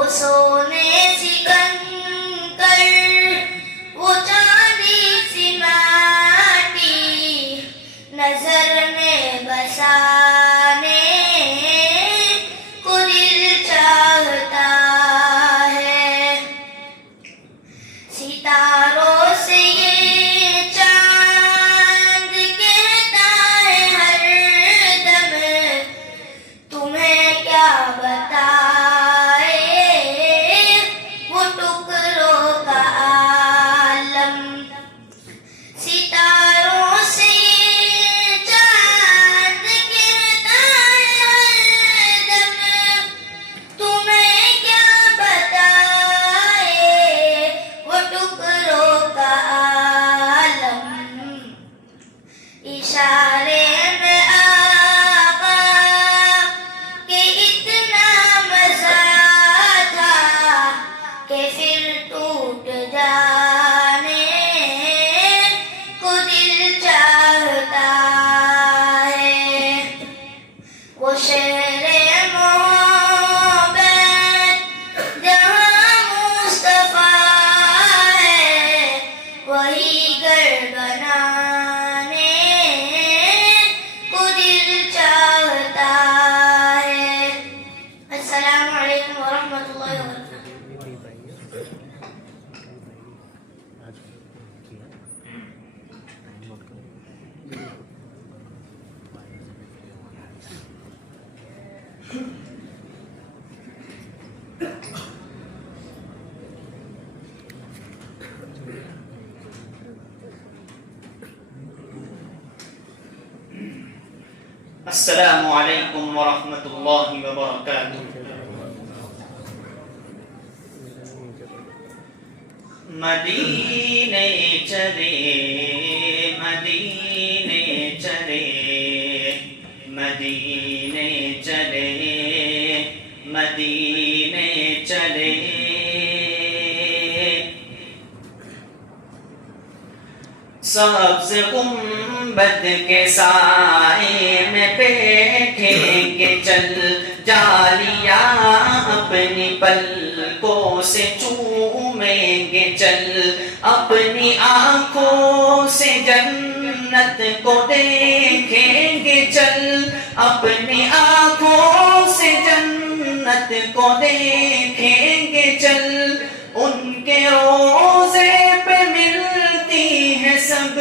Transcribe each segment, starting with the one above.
وہ سونے سی کنکر، وہ چاندی سی ماٹی، نظر میں بسانے کو دل چاہتا ہے۔ ستاروں سے یہ چاند کہتا ہے ہر دم، تمہیں کیا بتائے وہ ٹکڑوں کا عالم۔ ستاروں سے یہ چاند کہتا ہے ہر دم، تمہیں کیا بتائے وہ ٹکڑوں کا عالم۔ اشارے میں آقا کہ اتنا مزہ تھا کہ پھر ٹوٹ جانے کو دل چاہتا ہے۔ وہ شہر محبت جہاں مصطفیٰ ہے، وہی گھر بنانے کو دل چاہتا ہے۔ السلام علیکم ورحمۃ اللہ وبرکاتہ۔ السلام علیکم ورحمۃ اللہ وبرکاتہ۔ مدینے چلے مدینے چلے مدینے چلے مدینے چلے، سبز گنبد کے سائے میں بیٹھیں گے چل، جالیاں اپنی پلکوں سے چومیں گے چل، اپنی آنکھوں سے جنت کو دیکھیں گے چل، اپنی آنکھوں سے جنت کو دیکھیں گے چل، ان کے روزے پہ ملتی ہے سب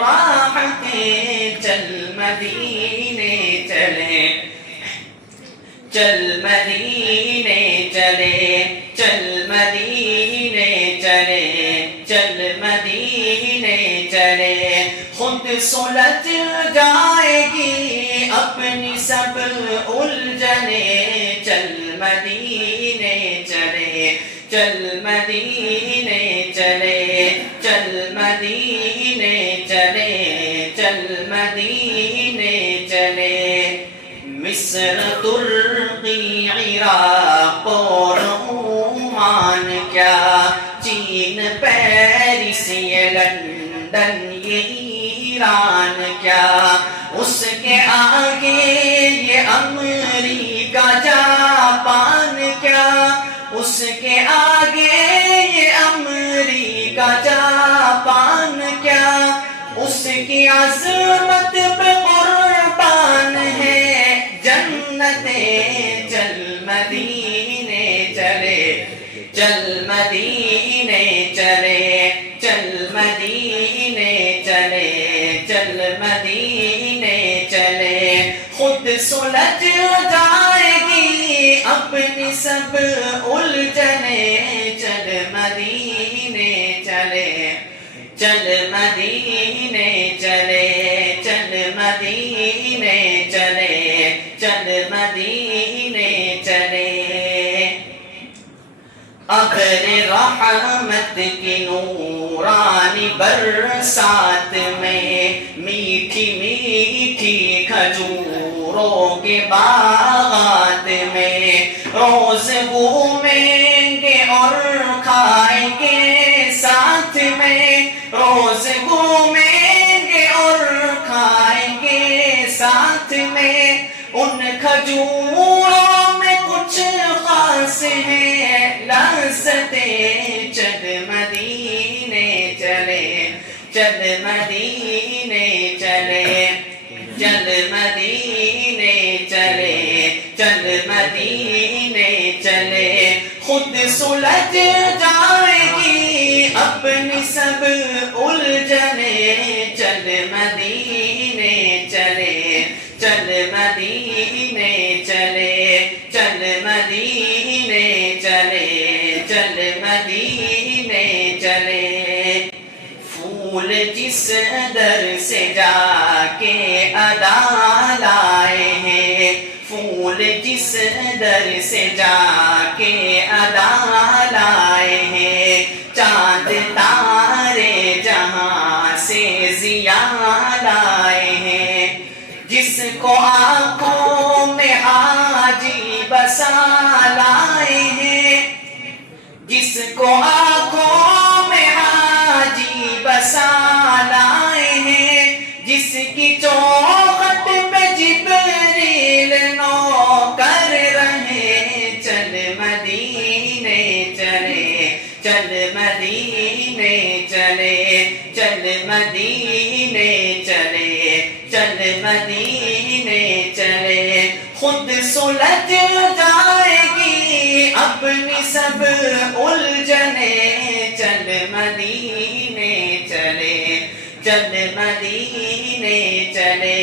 راحتیں، چل مدینے چلے چل مدینے چلے چل مدینے چلے چل مدینے چلے، خود سلجھ جائے گی اپنی سب الجھنیں، چل مدینے چلے چل مدینے چلے چل مدینے چلے چل مدینے چلے، مصر ترکی عراق اور عمان کیا، چین پیرس یہ لندن یہ ایران کیا، اس کے آگے یہ امریکہ جاپان کیا، اس کے آگے یہ امریکہ جاپان کیا، اس کی عظمت پہ قربان ہے جنتیں، چل مدینے چلے چل مدینے چلے چل مدینے چلے چل مدینے چلے، خود سلجھ جائے گی اپنی سب الجھنیں، چل مدینے چلے چل مدینے چلے چل مدینے چلے چل مدینے چلے، ابر رحمت کی نورانی برسات میں، میٹھی میٹھی کھجوروں کے باغات میں، روز گھومیں گے اور کھائیں گے ساتھ میں، روز گھومیں گے اور کھائیں گے ساتھ میں، ان کھجوروں میں کچھ خاص ہے لذتیں چل مدینے چلے چل مدینے چلے چل مدینے چلے چل مدینے چلے خود سلجھ جائے گی اپنی سب الجھنیں چل مدینے چلے چل مدینے چلے چل مدینے چلے چل مدینے چلے پھول جس در سے جا کے ادا لائے ہیں پھول جس در سے جا کے ادا لائے ہیں چاند تارے جہاں سے ضیاء لائے ہیں جس کو آنکھوں میں حاجی بسا لائے ہیں جس کو آنکھوں میں حاجی بسا لائے ہیں جس کی چوکھٹ پہ جبریل نو کر رہے چل مدینے چلے چل مدینے چلے چل مدینے چلے چل مدینے چلے خود سلجھ جائے گی اپنی سب الجھنیں چل مدینے چلے چل مدینے چلے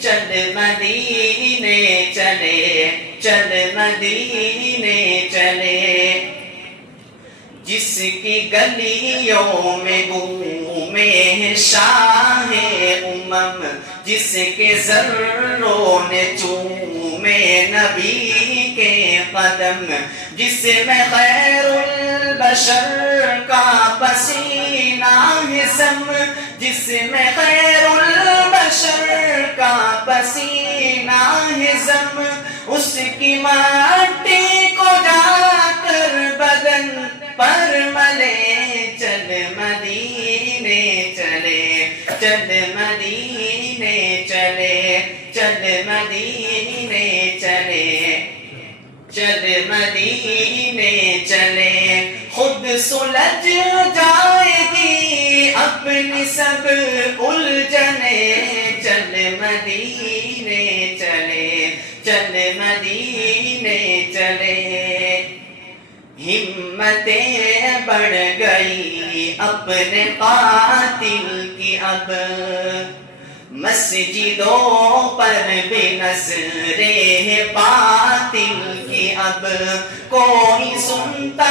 چل مدینے چلے چل مدینے چلے جس کی گلیوں میں گھومے شاہ امم جس کے ذروں نے چومے نبی کے قدم جس میں خیر البشر کا پسینہ ہے سم جس میں خیر البشر کا پسینہ ہے زم اس کی مٹی کو جا کر بدن پر ملے چل مدینے چلے چل مدینے چلے چل مدینے چلے چل مدینے چلے خود سلجھ جائے گی اپنی سب الجھنیں چل مدینے چلے چل مدینے چلے ہمتیں بڑھ گئی اپنے قاتل کی اب مسجدوں پر بھی نظریں باطل کی اب کوئی سنتا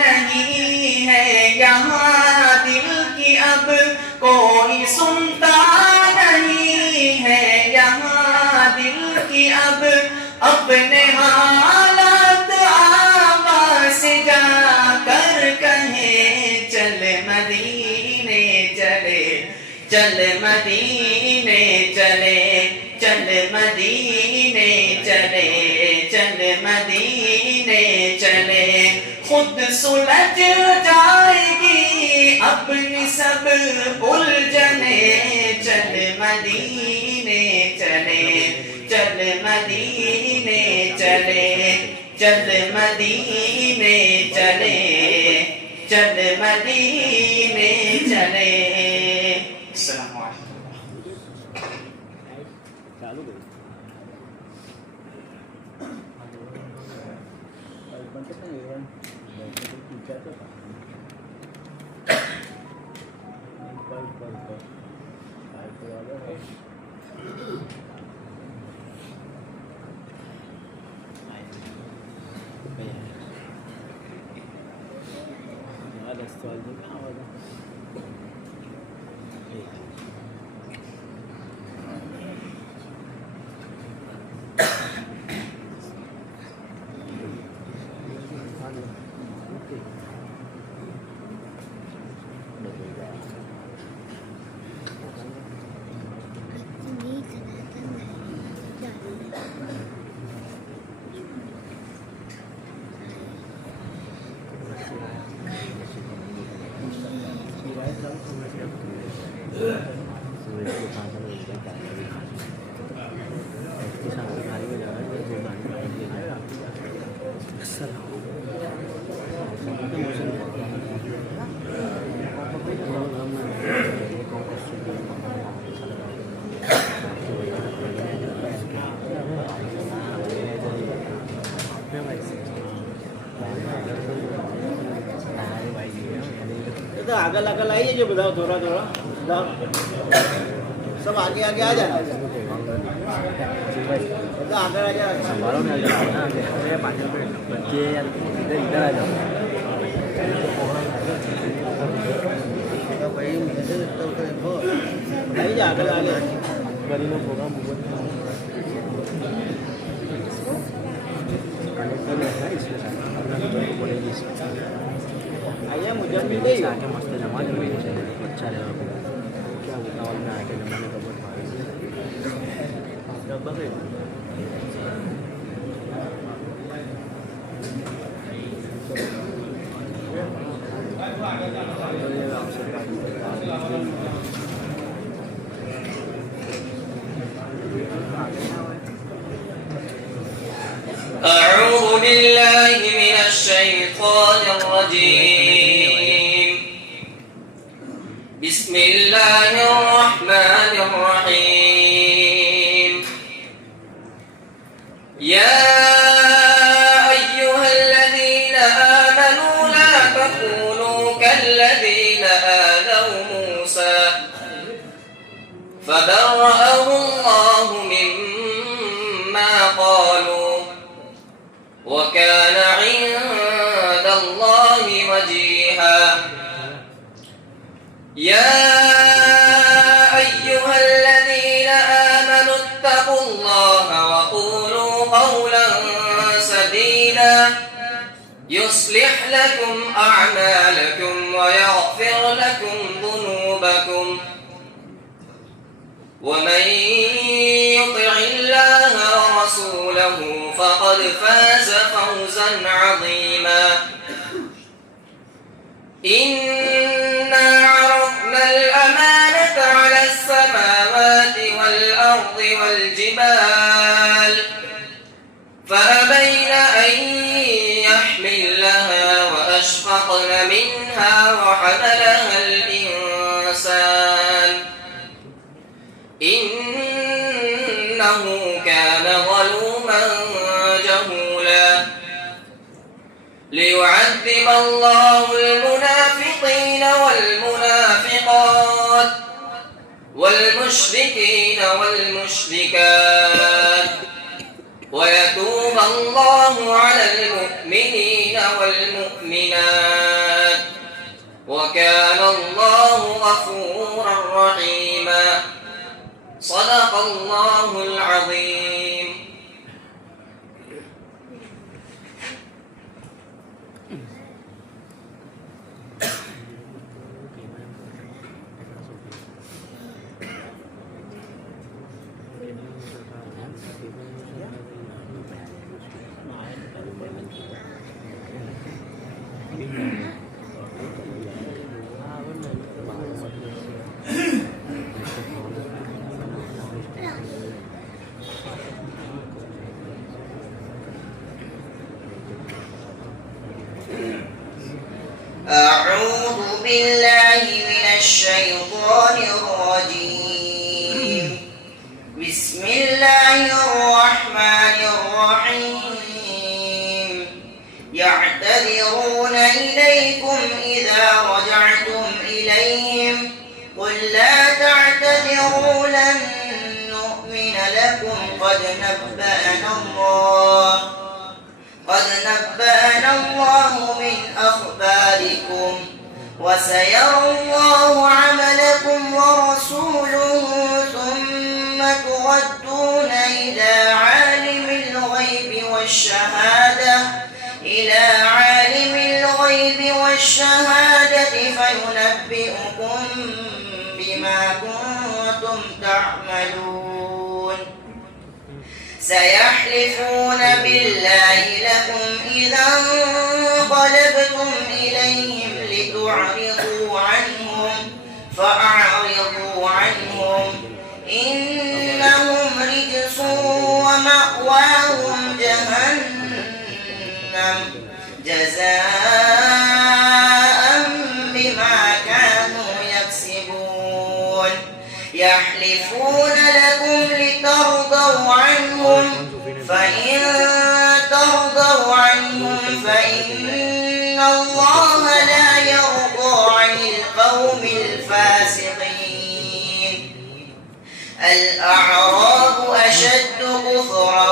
نہیں ہے یہاں دل کی اب کوئی سنتا نہیں ہے یہاں دل کی اب اپنے حالات آواز جا کر کہیں چل مدینے چلے چل مدینے چلے چل مدینے چلے چل مدینے چلے خود سلجھ جائے گی اپنی سب الجھنیں چل مدینے چلے چل مدینے چلے چل مدینے چلے چل مدینے چلے السلام علیکم السلام ادھر آگے آگے لائیے جو بتاؤ تھوڑا تھوڑا سب آگے آگے آ جانا ادھر آگے آ جانا سنبھالو میں آگے پانچ روپے بچے ادھر آ جاؤ آئیے آگے آگے گاڑی میں پروگرام آئیے مجھے بھی نہیں آ کے مست جما دیں اچھا رہے گا کیا ہوتا میں آ کے جمانے کا بہت أعوذ بالله من الشيطان الرجيم بسم الله الرحمن الرحيم يا أيها الذين آمنوا لا تكونوا كالذين آذوا موسى فبرأه الله مما قالوا وكان عند الله وجيها يا أيها الذين آمنوا اتقوا الله وقولوا قولا سديدا يصلح لكم أعمالكم ويغفر لكم ذنوبكم ومن يطع الله ورسوله فقد فاز فوزا عظيما إنا عرضنا الأمانة على السماوات والأرض والجبال فأبين أن يحملنها وأشفقن منها وحملها الإنسان إنه كان ظلوما جهولا ليعذب الله المنافقين والمنافقات والمشركين والمشركات ويتوب الله على المؤمنين والمؤمنات وكان الله غفورا رحيما صدق الله العظيم أعوذ بالله من الشيطان الرجيم بسم الله الرحمن الرحيم يعتذرون إليكم إذا رجعتم إليهم قل لا تعتذروا لن نؤمن لكم قد نبأنا الله من أخباركم وسيرى الله عملكم ورسوله ثم تردون إلى عالم الغيب والشهادة فينبئكم بما كنتم تعملون سيحلفون بالله لكم إذا انقلبتم إليهم لتعرضوا عنهم فأعرضوا عنهم إنهم رجس ومأواهم جهنم جزاء بما كانوا يكسبون يحلفون لكم لترضوا عنهم فإن ترضوا عنهم فإن الله لا يرضى عن الأعراب أشد كفرا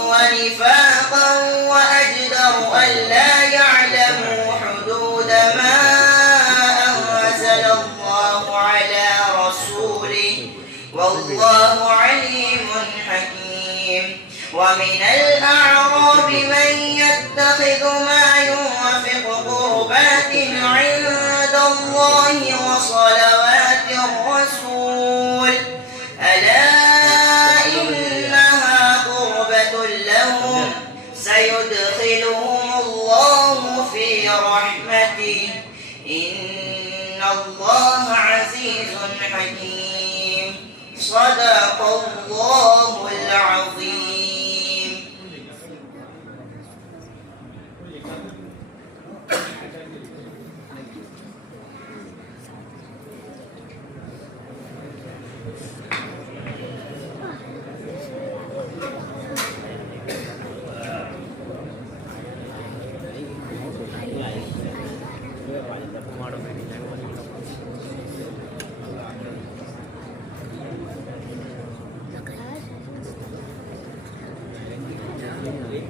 ونفاقا وأجدر ألا يعلموا حدود ما أنزل الله على رسوله والله عليم حكيم ومن الأعراب من يتخذ ما ينفق قربات عند الله وصلوات الرسول ألا إنها قربة لهم سيدخلهم الله في رحمته إن الله عزيز حكيم صدق الله العظيم.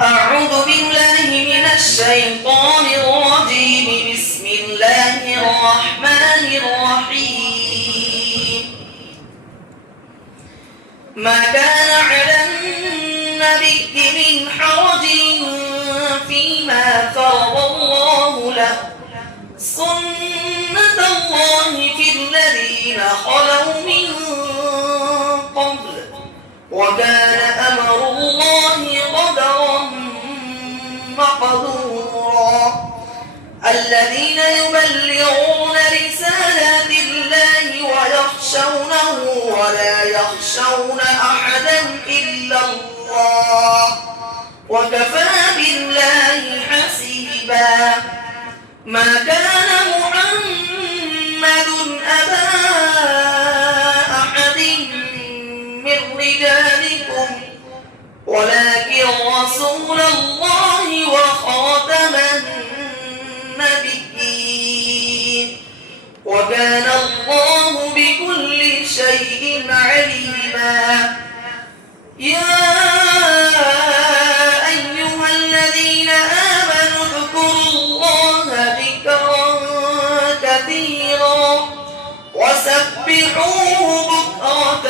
أعوذ بالله من الشيطان الرجيم بسم الله الرحمن الرحيم ما كان على النبي من حرج فيما فرض الله له سنة الله في الذين خلوا من قبل وكان أمر الله قدرا مقدورا الذين يبلغون رسالات الله ويخشون يخشونه ولا يخشون أحدا إلا الله وكفى بالله حسيبا ما كان محمد أبا أحد من رجالكم ولكن رسول الله وخاتم النبيين وكان الله بكل شيء عليما يا أيها الذين آمنوا اذكروا الله ذكرا كثيرا وسبحوه بكرة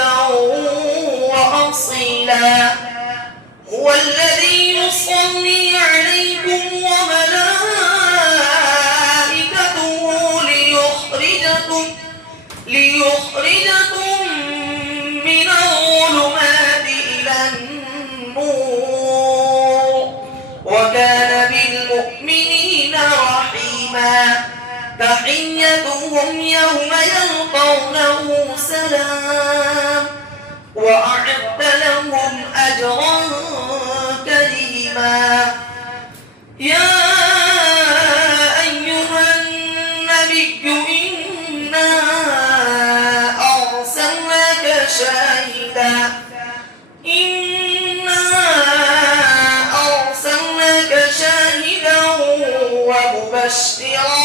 وأصيلا هو الذي يصلي عليكم وملائكته ليخرجكم من الظلمات إلى النور وكان بالمؤمنين رحيما تحيتهم يوم يلقونه سلام وأعد لهم أجرا كريما يا أيها النبي إنا أرسلناك شاهدا ومبشرا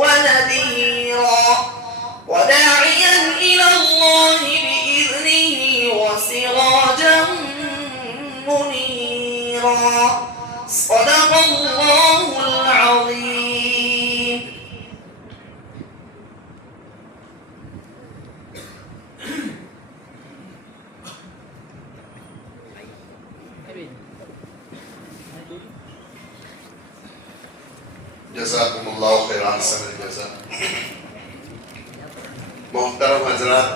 ونذيرا وداعيا إلى الله بإذنه وسراجا منيرا صدق الله العظيم. جزاکم اللہ خیر احسن الجزا. محترم حضرات،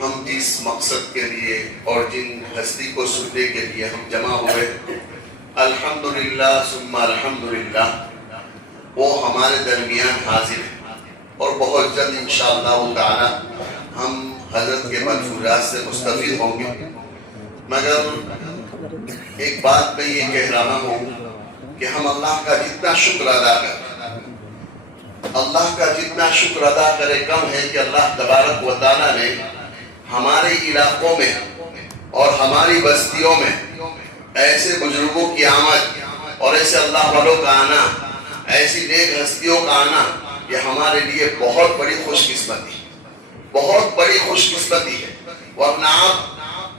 ہم جس مقصد کے لیے اور جن ہستی کو سننے کے لیے ہم جمع ہوئے، الحمدللہ ثم الحمدللہ، وہ ہمارے درمیان حاضر ہے اور بہت جلد انشاءاللہ تعالی ہم حضرت کے منفورات سے مستفید ہوں گے. مگر ایک بات میں یہ کہہ رہا ہوں کہ ہم اللہ کا جتنا شکر ادا کریں، اللہ کا جتنا شکر ادا کرے کم ہے کہ اللہ تبارک و تعالیٰ نے ہمارے علاقوں میں اور ہماری بستیوں میں ایسے بزرگوں کی آمد اور ایسے اللہ والوں کا آنا، ایسی نیک ہستیوں کا آنا، یہ ہمارے لیے بہت بڑی خوش قسمتی ہے، بہت بڑی خوش قسمتی ہے. ورنہ آپ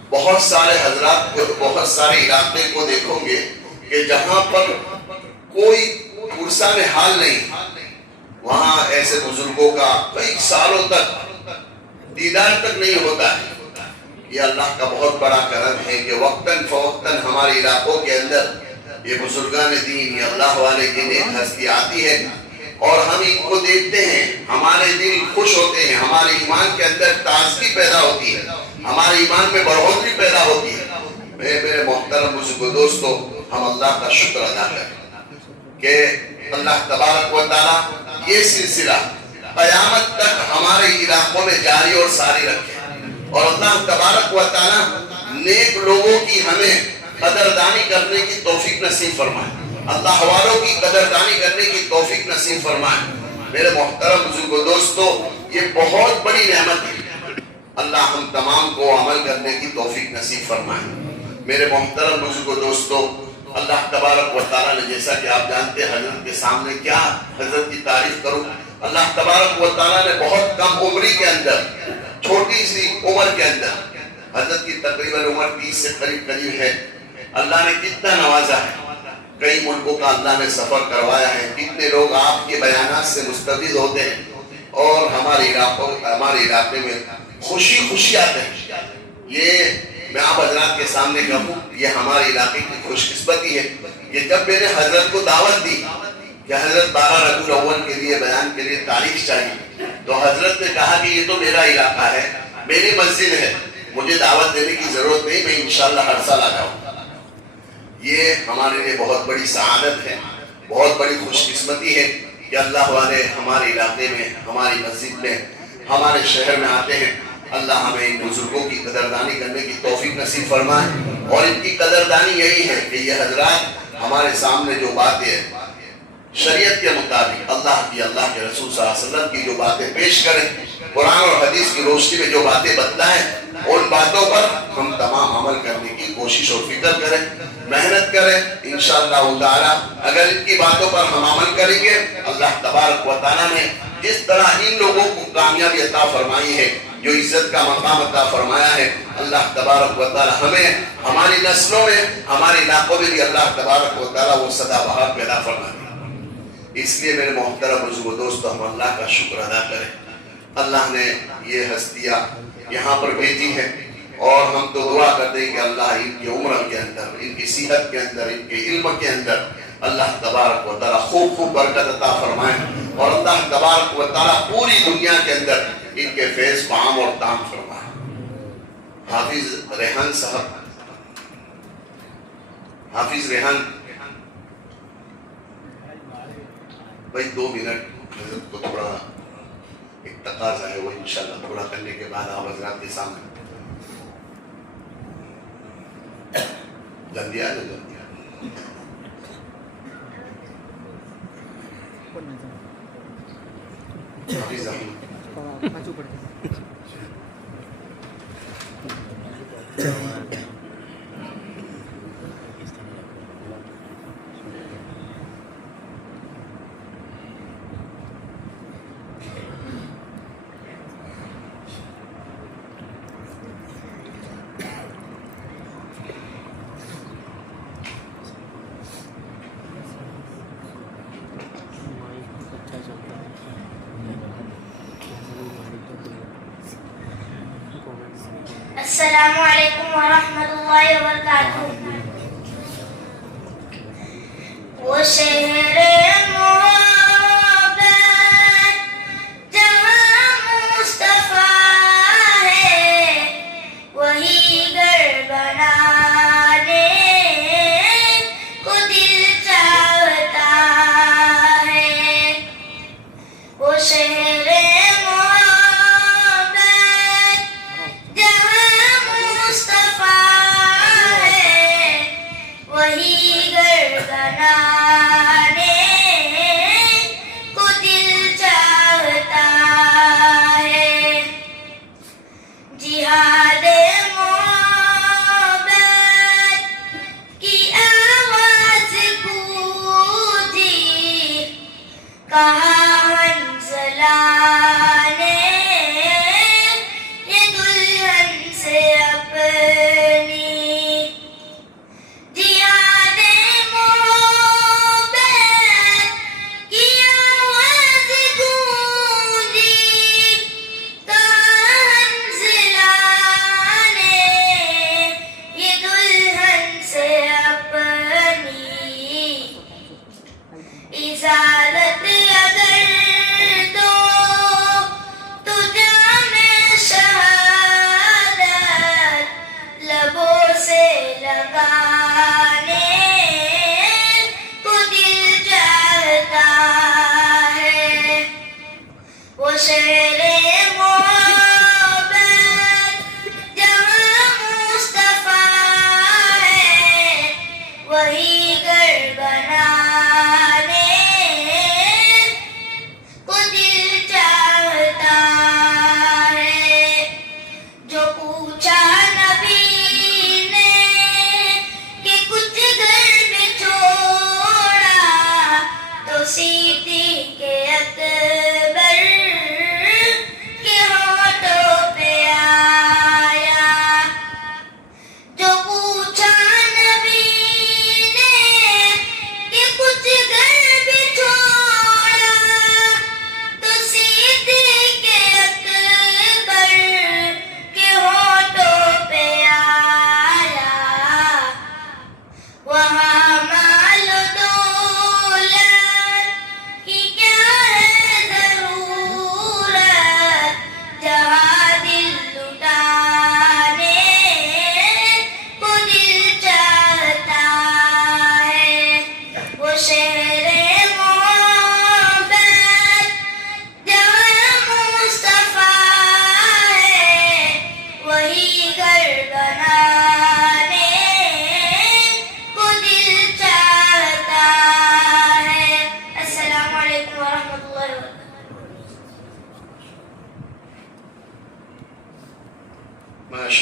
بہت سارے حضرات کو، بہت سارے علاقے کو دیکھو گے کہ جہاں پر کوئی پرسہ میں حال نہیں، وہاں ایسے بزرگوں کا کئی سالوں تک دیدار تک نہیں ہوتا ہے. یہ اللہ کا بہت بڑا کرم ہے کہ وقتاً فوقتاً ہمارے علاقوں کے اندر یہ بزرگان دین، یہ اللہ والے کی نیک ہستی آتی ہے اور ہم ان کو دیکھتے ہیں، ہمارے دل خوش ہوتے ہیں، ہمارے ایمان کے اندر تازگی پیدا ہوتی ہے، ہمارے ایمان میں بڑھوتری پیدا ہوتی ہے. میرے محترم بزرگ دوستو، ہم اللہ کا شکر ادا کریں کہ اللہ تبارک و تعالیٰ یہ سلسلہ قیامت تک ہمارے علاقوں میں جاری اور ساری رکھے اور اللہ تبارک و تعالیٰ نیک لوگوں کی ہمیں قدردانی کرنے کی توفیق نصیب فرمائے، اللہ والوں کی قدردانی کرنے کی توفیق نصیب فرمائے. میرے محترم بزرگ دوستو، یہ بہت بڑی نعمت ہے، اللہ ہم تمام کو عمل کرنے کی توفیق نصیب فرمائے. میرے محترم بزرگ دوستو، اللہ تبارک و تعالیٰ نے، جیسا کہ آپ جانتے ہیں حضرت کے سامنے کیا حضرت کی تعریف کروں، اللہ تبارک و تعالیٰ نے بہت کم عمری کے اندر، چھوٹی سی عمر کے اندر، حضرت کی تقریباً عمر 20 سے قریب ہے، اللہ نے کتنا نوازا ہے. کئی ملکوں کا اللہ نے سفر کروایا ہے، کتنے لوگ آپ کے بیانات سے مستفید ہوتے ہیں اور ہمارے علاقے میں خوشی آتے ہیں. یہ میں آپ حضرات کے سامنے کہوں، یہ ہمارے علاقے کی خوش قسمتی ہے کہ جب میں نے حضرت کو دعوت دی کہ حضرت 12 ربیع الاول کے لیے بیان کے لیے تاریخ چاہیے، تو حضرت نے کہا کہ یہ تو میرا علاقہ ہے، میری مسجد ہے، مجھے دعوت دینے کی ضرورت نہیں، میں انشاءاللہ ہر سال آ جاؤں. یہ ہمارے لیے بہت بڑی سعادت ہے، بہت بڑی خوش قسمتی ہے کہ اللہ والے ہمارے علاقے میں، ہماری مسجد میں، ہمارے شہر میں آتے ہیں، اللہ ہمیں ان بزرگوں کی قدردانی کرنے کی توفیق نصیب فرمائے، اور ان کی قدردانی یہی ہے کہ یہ حضرات ہمارے سامنے جو باتیں شریعت کے مطابق اللہ کے رسول صلی اللہ علیہ وسلم کی جو باتیں پیش کریں، قرآن اور حدیث کی روشنی میں جو باتیں بتلائیں، ان باتوں پر ہم تمام عمل کرنے کی کوشش اور فکر کریں، محنت کریں۔ انشاءاللہ تعالی اگر ان کی باتوں پر ہم عمل کریں گے، اللہ تبارک و تعالیٰ نے جس طرح ان لوگوں کو کامیابی عطا فرمائی ہے، جو عزت کا مقام عطا فرمایا ہے، اللہ تبارک و تعالیٰ ہمیں ہماری نسلوں میں، ہمارے علاقوں میں بھی اللہ تبارک و تعالیٰ وہ سدا بہار پیدا فرمائے۔ اس لیے میرے محترم بزرگ دوستو، ہم اللہ کا شکر ادا کریں۔ اللہ نے یہ ہستیاں یہاں پر بھیجی ہیں، اور ہم تو دعا کرتے ہیں کہ اللہ ان کی عمر کے اندر، ان کی صحت کے اندر، ان کے علم کے اندر اللہ تبارک و تعالیٰ خوب خوب برکت عطا فرمائے، اور اللہ تبارک و تعالیٰ پوری دنیا کے اندر ان کے فیض کو عام اور تام فرمائے۔ حافظ ریحان صاحب، حافظ ریحان بھائی 2 منٹ حضرت کو تھوڑا ایک تقاضا ہے، وہ انشاءاللہ پورا کرنے کے بعد آپ حضرات کے سامنے جلدی آ جائے، جلدی حافظ احمد السلام علیکم ورحمۃ اللہ وبرکاتہ۔ وہ شہر محبت جہاں مصطفیٰ ہے، وہی گھر بنانے کو دل چاہتا ہے۔ وہ شہر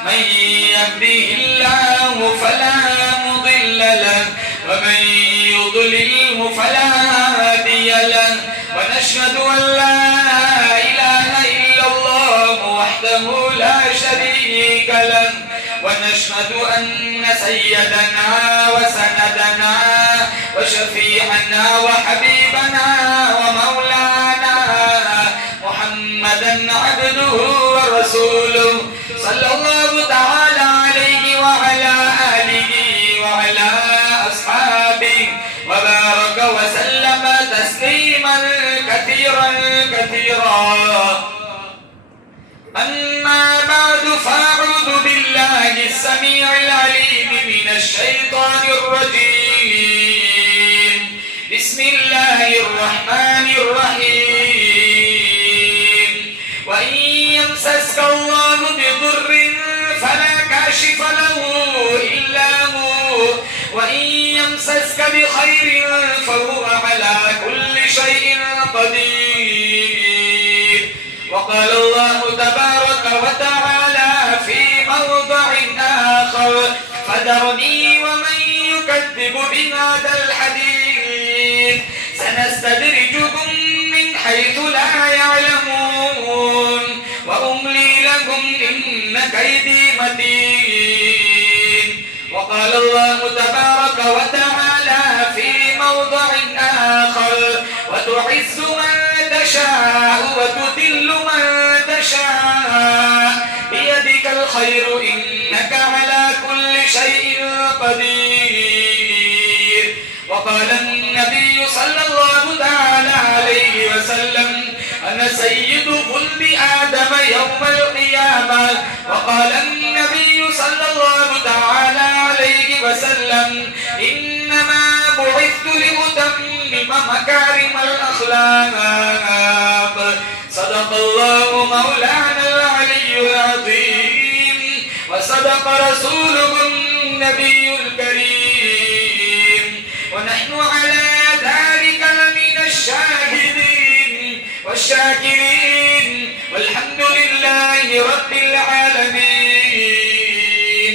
من يهده الله فلا مضل له ومن يضلله فلا هادي له ونشهد أن لا إله إلا الله وحده لا شريك له ونشهد أن سيدنا وسندنا وشفيعنا وحبيبنا ومولانا محمدا عبده ورسوله صلى الله تعالى عليه وعلى آله وعلى أصحابه وبارك وسلم تسليما كثيرا كثيرا. أما بعد فأعوذ بالله السميع العليم من الشيطان الرجيم. بسم الله الرحمن الرحيم. وإن يمسسك الله بضر فلا كاشف له إلا هو وإن يمسسك بخير فهو على كل شيء قدير. وقال الله تبارك وتعالى في موضع آخر فذرني ومن يكذب بهذا الحديث سنستدرجهم من حيث لا يعلمون وأملي لهم إن كيدي متين. وقال الله تبارك وتعالى في موضع آخر وتعز من تشاء وتذل من تشاء بيدك الخير إنك على كل شيء قدير. وقال النبي صلى الله تعالى عليه وسلم أنا سيد ولد آدم يوم القيامة. وقال النبي صلى الله تعالى عليه وسلم إنما بعثت لأتمم مكارم الأخلاق. صدق الله مولانا العلي العظيم وصدق رسوله النبي الكريم ونحن على ذلك من الشاهدين والشاكرين والحمد لله رب العالمين.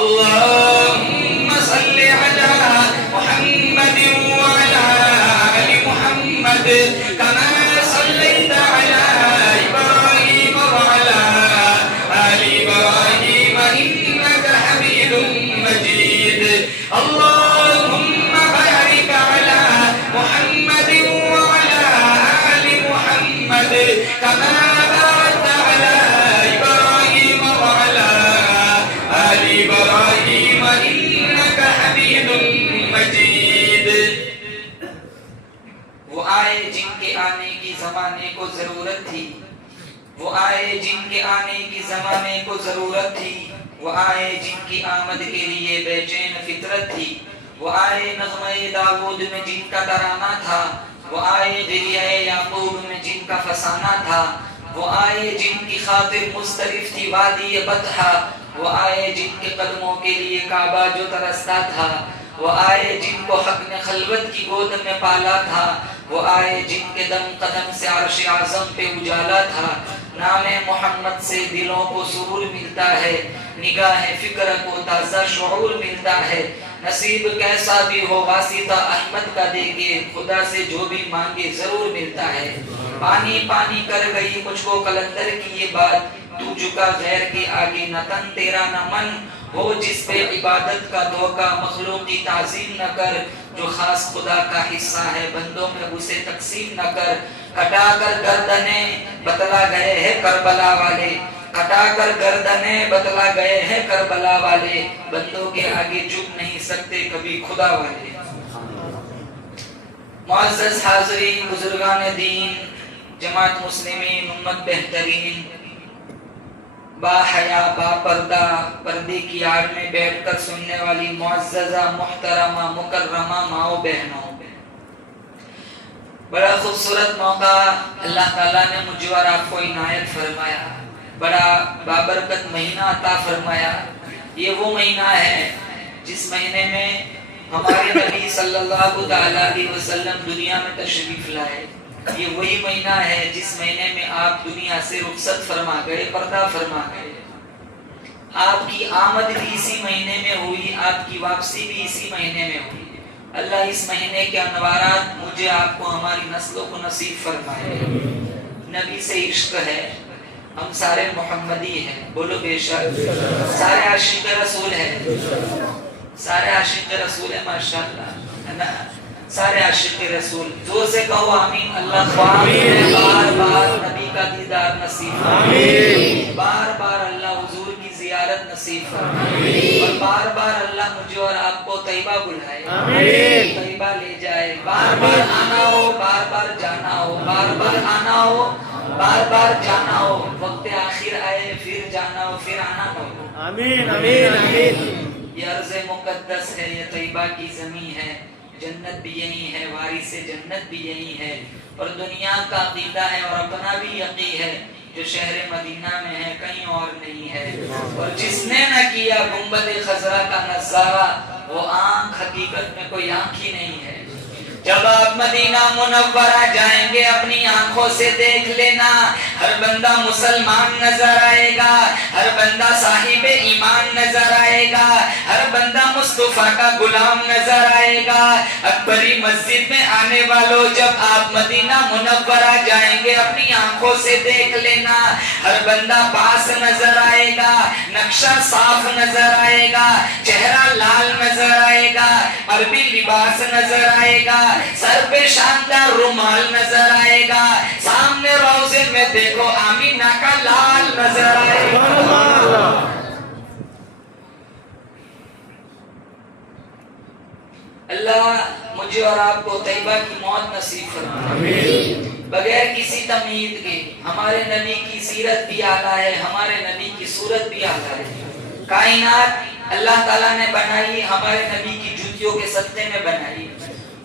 اللهم صل على محمد وعلى آل محمد کو ضرورت تھی، وہ آئے جن کے آنے کی زمانے کو ضرورت تھی، وہ آئے جن کی آمد کے لیے بے چین فطرت تھی، وہ آئے نغمہ داود میں جن کا ترانہ تھا، وہ آئے گریہ یعقوب میں جن کا فسانہ تھا، وہ آئے جن کی خاطر مسترف تھی وادی بطحا، وہ آئے جن کے قدموں کے لیے کعبہ جو ترستا تھا، وہ آئے جن کو حق نے خلوت کی گود میں پالا تھا، وہ آئے جن کے دم قدم سے عرش اعظم پہ اجالا تھا۔ نام محمد سے دلوں کو سرور ملتا ہے، نگاہ فکر کو تازہ شعور ملتا ہے، نصیب کیسا بھی ہو واسطہ احمد کا دے کے خدا سے جو بھی مانگے ضرور ملتا ہے۔ پانی پانی کر گئی مجھ کو قلندر کی یہ بات، تو جھکا غیر کے آگے نہ تن تیرا نہ من، ہو جس پہ عبادت کا دھوکہ مخلوق کی تعظیم نہ کر، جو خاص خدا کا حصہ ہے بندوں میں اسے تقسیم نہ کر۔ کٹا کر گردنیں بتلا گئے ہیں کربلا والے، کٹا کر گردنیں بتلا گئے ہیں کربلا والے، بندوں کے آگے جھک نہیں سکتے کبھی خدا والے۔ معزز حاضرین، بزرگان دین، جماعت مسلمین، امت بہترین، با حیا با پردہ پردے کی آڑ میں بیٹھ کر سننے والی معززہ محترمہ مکرمہ ماؤں بہنوں، بڑا خوبصورت موقع اللہ تعالیٰ نے مجھے اور آپ کو عنایت فرمایا، بڑا بابرکت مہینہ عطا فرمایا۔ یہ وہ مہینہ ہے جس مہینے میں ہمارے نبی صلی اللہ علیہ وسلم دنیا میں تشریف لائے۔ یہ وہی مہینہ ہے جس مہینے میں آپ دنیا سے رخصت فرما گئے، پردہ فرما گئے۔ آپ کی آمد بھی اسی مہینے میں ہوئی، آپ کی واپسی بھی اسی مہینے میں ہوئی۔ اللہ اس مہینے کے انوارات مجھے آپ کو ہماری نسلوں کو نصیب فرمائے۔ نبی سے عشق ہے، ہم سارے محمدی ہیں، بولو بے شک، سارے عاشق رسول ہیں، سارے عاشق رسول ہیں، ماشاءاللہ ہے نا، سارے عاشق رسول، زور سے کہو آمین۔ اللہ خواب میں بار بار نبی کا دیدار نصیب فرمائے، بار بار اللہ حضور کی زیارت نصیب فرمائے، اور بار بار اللہ مجھے اور آپ کو طیبہ بلائے، طیبہ لے جائے، بار بار آنا ہو، بار بار جانا ہو، بار بار آنا ہو، بار بار جانا ہو، وقت آخر آئے پھر جانا ہو، پھر آنا نہ ہو۔ آمین آمین آمین۔ یہ ارض مقدس ہے، یہ طیبہ کی زمین ہے، جنت بھی یہی ہے، وارث جنت بھی یہی ہے، اور دنیا کا عقیدہ ہے اور اپنا بھی یقین ہے جو شہر مدینہ میں ہے کہیں اور نہیں ہے۔ اور جس نے نہ کیا گنبد خضرا کا نظارہ، وہ آنکھ حقیقت میں کوئی آنکھ ہی نہیں ہے۔ جب آپ مدینہ منورہ جائیں گے اپنی آنکھوں سے دیکھ لینا، ہر بندہ مسلمان نظر آئے گا، ہر بندہ صاحب ایمان نظر آئے گا، ہر بندہ مصطفیٰ کا غلام نظر آئے گا۔ اکبری مسجد میں آنے والوں، جب آپ مدینہ منورہ جائیں گے اپنی آنکھوں سے دیکھ لینا، ہر بندہ پاس نظر آئے گا، نقشہ صاف نظر آئے گا، چہرہ لال نظر آئے گا، عربی لباس نظر آئے گا، سر پہ شاندار رومال نظر آئے گا، سامنے روضے میں دیکھو آمینہ کا لال نظر آئے گا۔ اللہ مجھے اور آپ کو طیبہ کی موت نصیب فرمائے، بغیر کسی تمہید کے۔ ہمارے نبی کی سیرت بھی اعلیٰ ہے، ہمارے نبی کی صورت بھی اعلیٰ ہے۔ کائنات اللہ تعالیٰ نے بنائی ہمارے نبی کی جوتیوں کے صدقے میں بنائی۔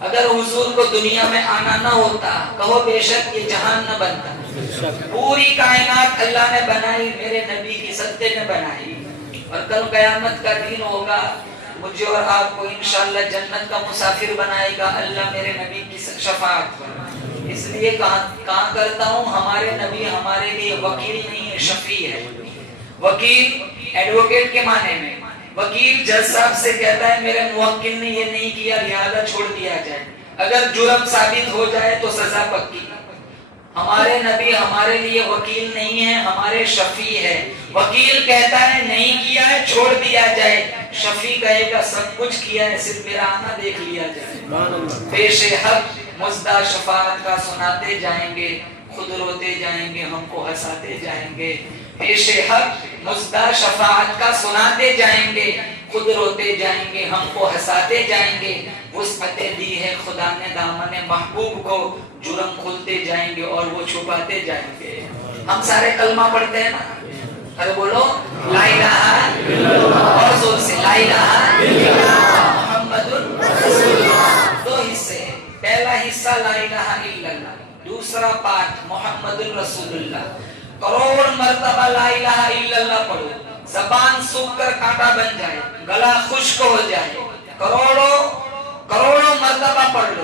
اگر حضور کو دنیا میں آنا نہ ہوتا، کہو بے شک یہ جہان نہ بنتا۔ پوری کائنات اللہ نے بنائی میرے نبی کی صدقے میں بنائی، اور کل قیامت کا دن ہوگا، مجھے اور آپ کو انشاءاللہ جنت کا مسافر بنائے گا اللہ میرے نبی کی شفاعت پر۔ اس لیے کہاں کرتا ہوں، ہمارے نبی ہمارے لیے وکیل نہیں ہے، شفیع ہے۔ وکیل ایڈوکیٹ کے معنی میں، وکیل جج صاحب سے کہتا ہے میرے موکل نے یہ نہیں کیا لہذا چھوڑ دیا جائے، اگر جرم ثابت ہو جائے تو سزا پکی۔ ہمارے نبی ہمارے لیے وکیل نہیں ہے، ہمارے شفیع ہے۔ وکیل کہتا ہے نہیں کیا ہے چھوڑ دیا جائے، شفیع کہے گا سب کچھ کیا ہے صرف میرا آنا دیکھ لیا جائے۔ پیش حق مزدہ شفاعت کا سناتے جائیں گے، خود روتے جائیں گے، ہم کو ہنساتے جائیں گے۔ پیش حق مزدہ شفاعت کا سناتے جائیں گے، خود روتے جائیں گے، ہم کو ہنساتے جائیں گے. وسعت دی ہے خدا نے دامن محبوب کو، جرم کھلتے جائیں گے اور وہ چھپاتے جائیں گے. ہم سارے کلمہ پڑھتے ہیں نا، ارے بولو لا الہ الا اللہ، اور زور سے لا الہ الا اللہ محمد رسول اللہ. دو حصے ہیں، پہلا حصہ لا الہ الا اللہ، دوسرا پارٹ محمد رسول اللہ. کروڑ مرتبہ لا الہ الا اللہ پڑھو، زبان سوکھ کر کانٹا بن جائے، گلا خشک ہو جائے، کروڑوں مرتبہ پڑھ لو،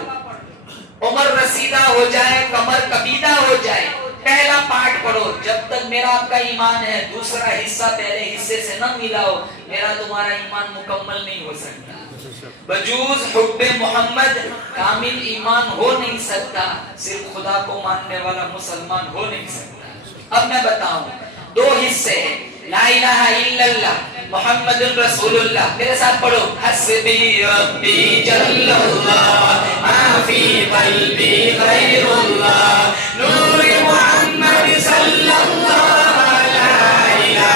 عمر رسیدہ ہو جائے، کمر کبیدہ ہو جائے. پہلا پارٹ پڑھو، جب تک میرا آپ کا ایمان ہے دوسرا حصہ پہلے حصے سے نہ ملاؤ، میرا تمہارا ایمان مکمل نہیں ہو سکتا. بجوز حب محمد کامل ایمان ہو نہیں سکتا، صرف خدا کو ماننے والا مسلمان ہو نہیں سکتا. اب میں بتاؤں، دو حصے ہیں، لا الہ الا اللہ محمد رسول اللہ. میرے ساتھ پڑھو، حسبی ربی جل اللہ ما فی قلبی غیر اللہ نور محمد صلی اللہ لا الہ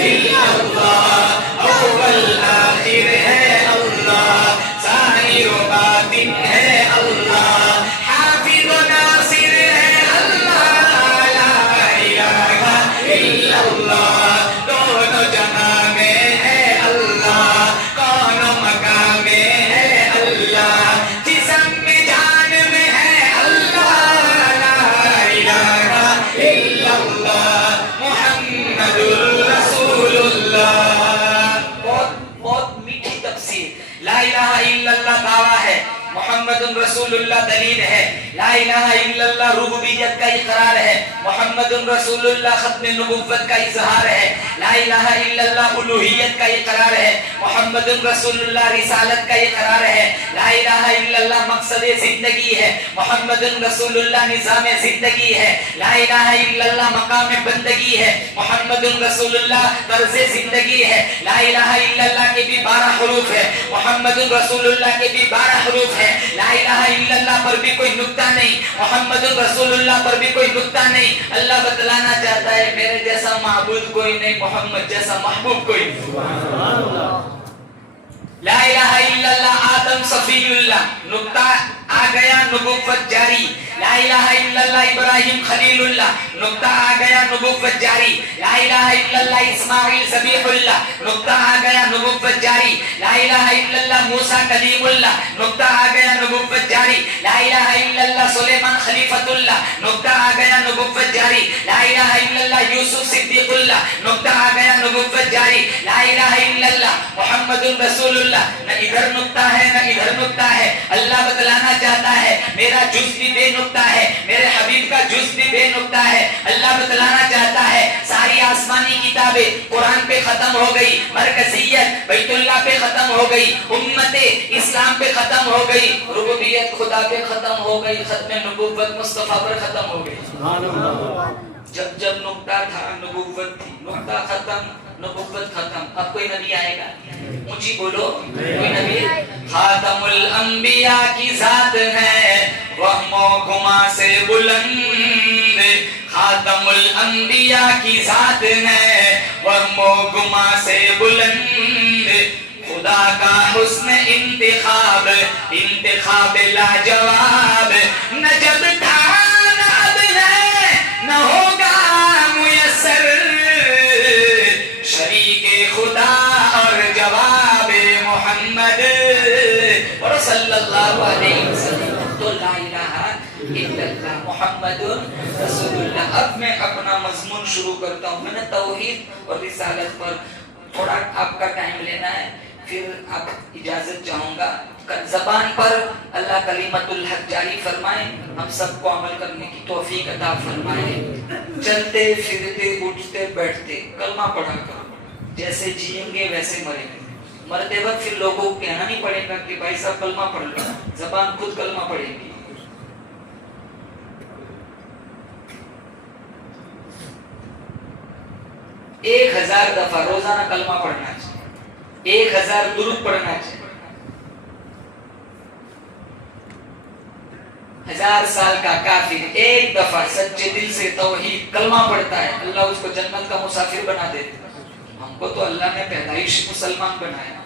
الا اللہ اول آخر ہے اللہ ظاہر و باطن ہے اللہ حافظ و ناصر ہے اللہ لا الہ الا اللہ دونوں جہاں میں ہے اللہ کون مقام میں ہے اللہ جسم میں جان میں ہے اللہ لا الہ الا اللہ محمد رسول اللہ. بہت میٹھی تفسیر. لا الہ الا اللہ دعویٰ ہے، محمد رسول اللہ دلیل ہے. لا الہ الا اللہ ربوبیت کا اقرار ہے، محمد رسول اللہ ختم نبوت کا اظہار ہے. لا الہ الا اللہ الوہیت کا اقرار ہے، محمد رسول اللہ رسالت کا اقرار ہے. لا الہ الا اللہ مقصد زندگی ہے، محمد رسول اللہ نظام زندگی ہے. لا الہ الا اللہ مقام بندگی ہے، محمد رسول اللہ طرز زندگی ہے. لا الہ الا اللہ کے بھی 12 حروف ہے، محمد رسول اللہ کے بھی 12 حروف ہے. لا الہ الا اللہ پر بھی کوئی نکتہ نہیں، محمد رسول اللہ پر بھی کوئی نکتہ نہیں. اللہ بتلانا چاہتا ہے میرے جیسا معبود کوئی نہیں، محمد جیسا محبوب کوئی نہیں. لا الہ الا اللہ آدم صفی اللہ، نکتہ آ گیا نبوت جاری. لا الہ الا اللہ ابراہیم خلیل اللہ، نکتہ آ گیا نبوت جاری. لا الہ الا اللہ اسماعیل ذبیح اللہ، نکتہ آ گیا نبوت جاری. لا الہ الا اللہ موسیٰ کلیم اللہ، نکتہ آ گیا نبوت جاری. لا الہ الا اللہ سلیمان خلیفۃ اللہ، نکتہ آ گیا نبوت جاری. لا الہ الا اللہ یوسف صدیق اللہ، نکتہ آ گیا نبوت جاری. لا الہ الا اللہ محمد رسول اللہ. نہ ادھر نکتہ ہے نہ ادھر نکتہ ہے. اللہ بتلانا چاہتا ہے میرا جز بھی بے نکتہ ہے، میرے حبیب کا جز بھی بے نکتہ ہے. اللہ بتلانا چاہتا ہے ساری آسمانی کتابیں قرآن پہ ختم ہو گئی، مرکزیت بیت اللہ پہ ختم ہو گئی، امت اسلام پہ ختم ہو گئی، ربوبیت خدا پہ ختم ہو گئی، ختم نبوت مصطفیٰ پر ختم ہو گئی. جب جب نکتہ تھا نبوت تھی، نکتہ ختم نبوت ختم. اب کوئی نبی آئے گا؟ مجھے بولو کوئی نبی؟ خاتم الانبیاء کی ذات ہے وہم و گما سے بلند، خاتم الانبیاء کی ذات ہے وہم و گما سے بلند. خدا کا حسن انتخاب، انتخاب لاجواب، نہ جب تھا نہ اب ہے نہ ہوگا میسر، شریک خدا اور جواب محمد اور صلی اللہ علیہ وسلم. تو لا الہ الا اللہ محمد رسول اللہ. اب میں اپنا مضمون شروع کرتا ہوں. میں نے توحید اور رسالت پر تھوڑا آپ کا ٹائم لینا ہے، پھر آپ اجازت چاہوں گا. زبان پر اللہ کلمت الحق جاری فرمائے، ہم سب کو عمل کرنے کی توفیق عطا فرمائے. چلتے پھرتے اٹھتے بیٹھتے کلمہ پڑھا کرو، جیسے جئیں گے ویسے مریں گے. مرتے وقت پھر لوگوں کو کہنا نہیں پڑے گا کہ بھائی صاحب کلمہ پڑھ لو، زبان خود کلمہ پڑھے گی. ایک 1000 دفعہ روزانہ کلمہ پڑھنا چاہیے، 1000 درود پڑھنا چاہیے. 1000 سال کا کافر ایک دفعہ سچے دل سے توحید کلمہ پڑھتا ہے، اللہ اس کو جنت کا مسافر بنا دیتا ہے۔ ہم کو تو اللہ نے پیدائش مسلمان بنایا،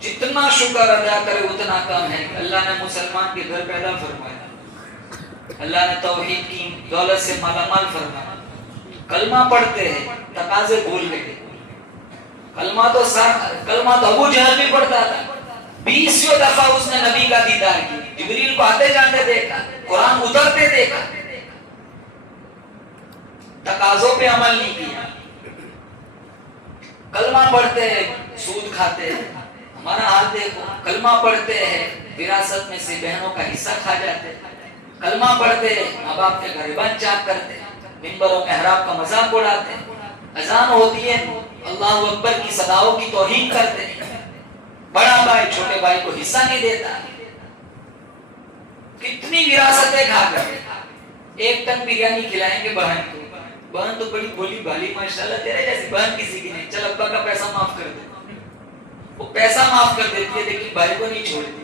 جتنا شکر ادا کرے اتنا کم ہے۔ اللہ نے مسلمان کے گھر پیدا فرمایا، اللہ نے توحید کی دولت سے مالا مال فرمایا، کلمہ پڑھتے ہیں تقاضے بھول گئے۔ کلمہ تو ابو جہل بھی پڑھتا تھا، 20 دفعہ اس نے نبی کا دیدار کیا، جبریل کو آتے جاتے دیکھا، قرآن اترتے دیکھا، تقاضوں پہ عمل نہیں کیا۔ کلمہ پڑھتے ہیں سود کھاتے ہیں، ہمارا حال دیکھو، کلمہ پڑھتے ہیں وراثت میں سے بہنوں کا حصہ کھا جاتے ہیں، کلمہ پڑھتے ہیں ماں باپ کے غریبان چاک کرتے ہیں، منبروں محراب کا مذاق اڑاتے ہیں، اذان ہوتی ہے اللہ اکبر کی صداؤں کی توہین کرتے ہیں، بڑا بھائی چھوٹے بھائی کو حصہ نہیں دیتا، کتنی وراثتیں کھا کر 1 ٹن بریانی کھلائیں گے بہن کو، بہن تو بڑی بولی بالی ماشاءاللہ تیرے جیسی بہن کسی کی نہیں، چل ابا کا پیسہ معاف کر دے، وہ پیسہ معاف کر دیتی ہے لیکن بھائی کو نہیں چھوڑتی۔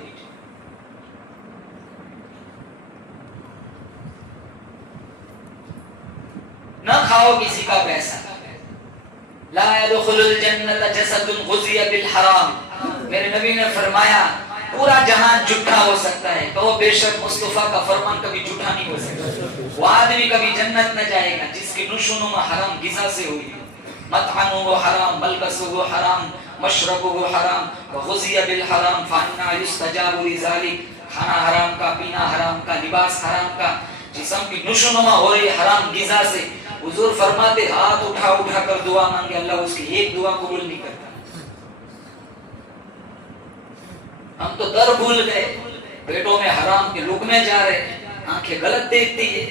نہ کھاؤ کسی کا پیسہ، لا يدخل الجنت جسد غزی بالحرام، میرے نبی نے فرمایا پورا جہان جھوٹا ہو سکتا ہے، کہو بے شک مصطفیٰ کا فرمان کبھی جھوٹا نہیں ہو سکتا، وہ آدمی کبھی جنت نہ جائے گا جس کی نشو و نما حرام غذا سے ہوئی، مطعمہ حرام، ملبسہ حرام، مشربہ حرام، وغزی بالحرام فانا یستجاب لذلک، کھانا حرام کا، پینا حرام کا، لباس حرام کا، جسم کی نشو و نما ہو رہی حرام غذا سے، حضور فرماتے ہاتھ اٹھا اٹھا کر دعا مانگے، اللہ اس کی ایک دعا قبول نہیں کرتا۔ ہم تو در بھول گئے، پیٹوں میں حرام کے لقمے جا رہے ہیں، آنکھیں غلط دیکھتی ہے،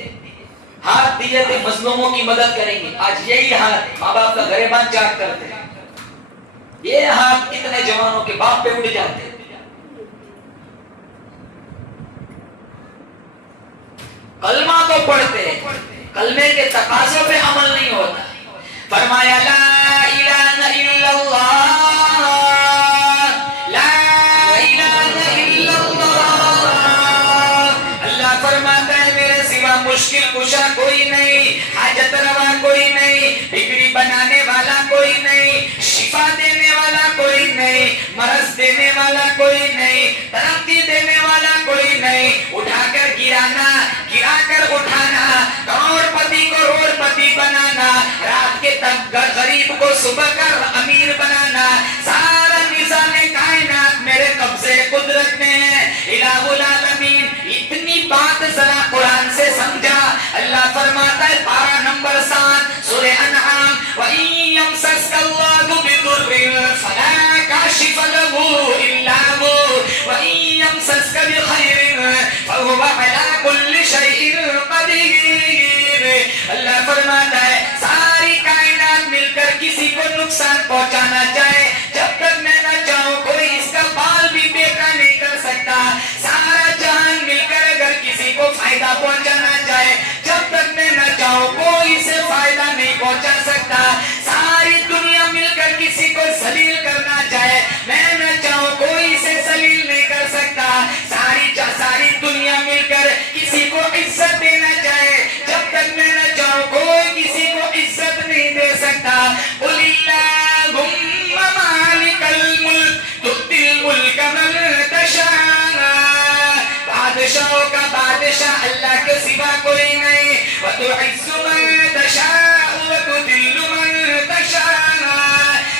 ہاتھ دیے تھے مظلوموں کی مدد کریں گے، آج یہی ہاتھ ماں باپ کا گریبان چاک کرتے ہیں، یہ ہاتھ کتنے جوانوں کے باپ پہ اٹھ جاتے ہیں۔ کلمہ تو پڑھتے ہیں، کلمے کے تقاضوں پہ عمل نہیں ہوتا۔ فرمایا لا الہ الا اللہ، لا الہ الا اللہ، اللہ فرماتا ہے میرے سوا مشکل کشا کوئی نہیں، حاجت روا کوئی نہیں، بگڑی بنانے والا کوئی نہیں، شفا دینے والا کوئی نہیں، مرض دینے والا کوئی نہیں، ترقی دینے والا کوئی نہیں، اٹھا کر گرانا، گرا کر اٹھانا، کروڑ پتی کو روڑ پتی بنانا، رات کے تک غریب کو صبح کر امیر بنانا، سارا نظام کائنات میرے قبضے قدرت میں ہے، الہ العالمین۔ اتنی بات ذرا قرآن سے سمجھا، اللہ فرماتا ہے پارہ نمبر 7 سورہ انعام، وَإِن يَمْسَسْكَ اللَّهُ بِضُرٍّ فَلَا كَاشِفَ لَهُ إِلَّا هُوَ وَإِن يَمْسَسْكَ بِخَيْرٍ فَهُوَ عَلَى كُلِّ شَيْءٍ قَدِيرٌ۔ اللہ فرماتا ہے ساری کائنات مل کر کسی کو نقصان پہنچانا چاہے، جب تک میں نہ چاہوں کوئی اس کا بال بھی بیکا نہیں کر سکتا، سارا جہان مل کر اگر کسی کو فائدہ پہنچانا چاہے، جب تک میں نہ چاہوں کوئی اسے فائدہ نہیں پہنچا سکتا، ساری دنیا مل کر کسی کو ذلیل کرنا چاہے، میں نہ چاہوں کوئی اسے ذلیل نہیں کر سکتا، ساری دنیا مل کر کسی کو عزت دینا چاہے، جب تک میں نہ چاہوں کوئی کسی کو عزت نہیں دے سکتا۔ قُلِ اللَّهُمَّ مَالِكَ الْمُلْكِ تُؤْتِي الْمُلْكَ مَن تَشَاءُ، بادشاہوں کا بادشاہ اللہ کے سوا کوئی نہیں، وَتُعِزُّ مَن تَشَاءُ وَتُذِلُّ مَن تَشَاءُ،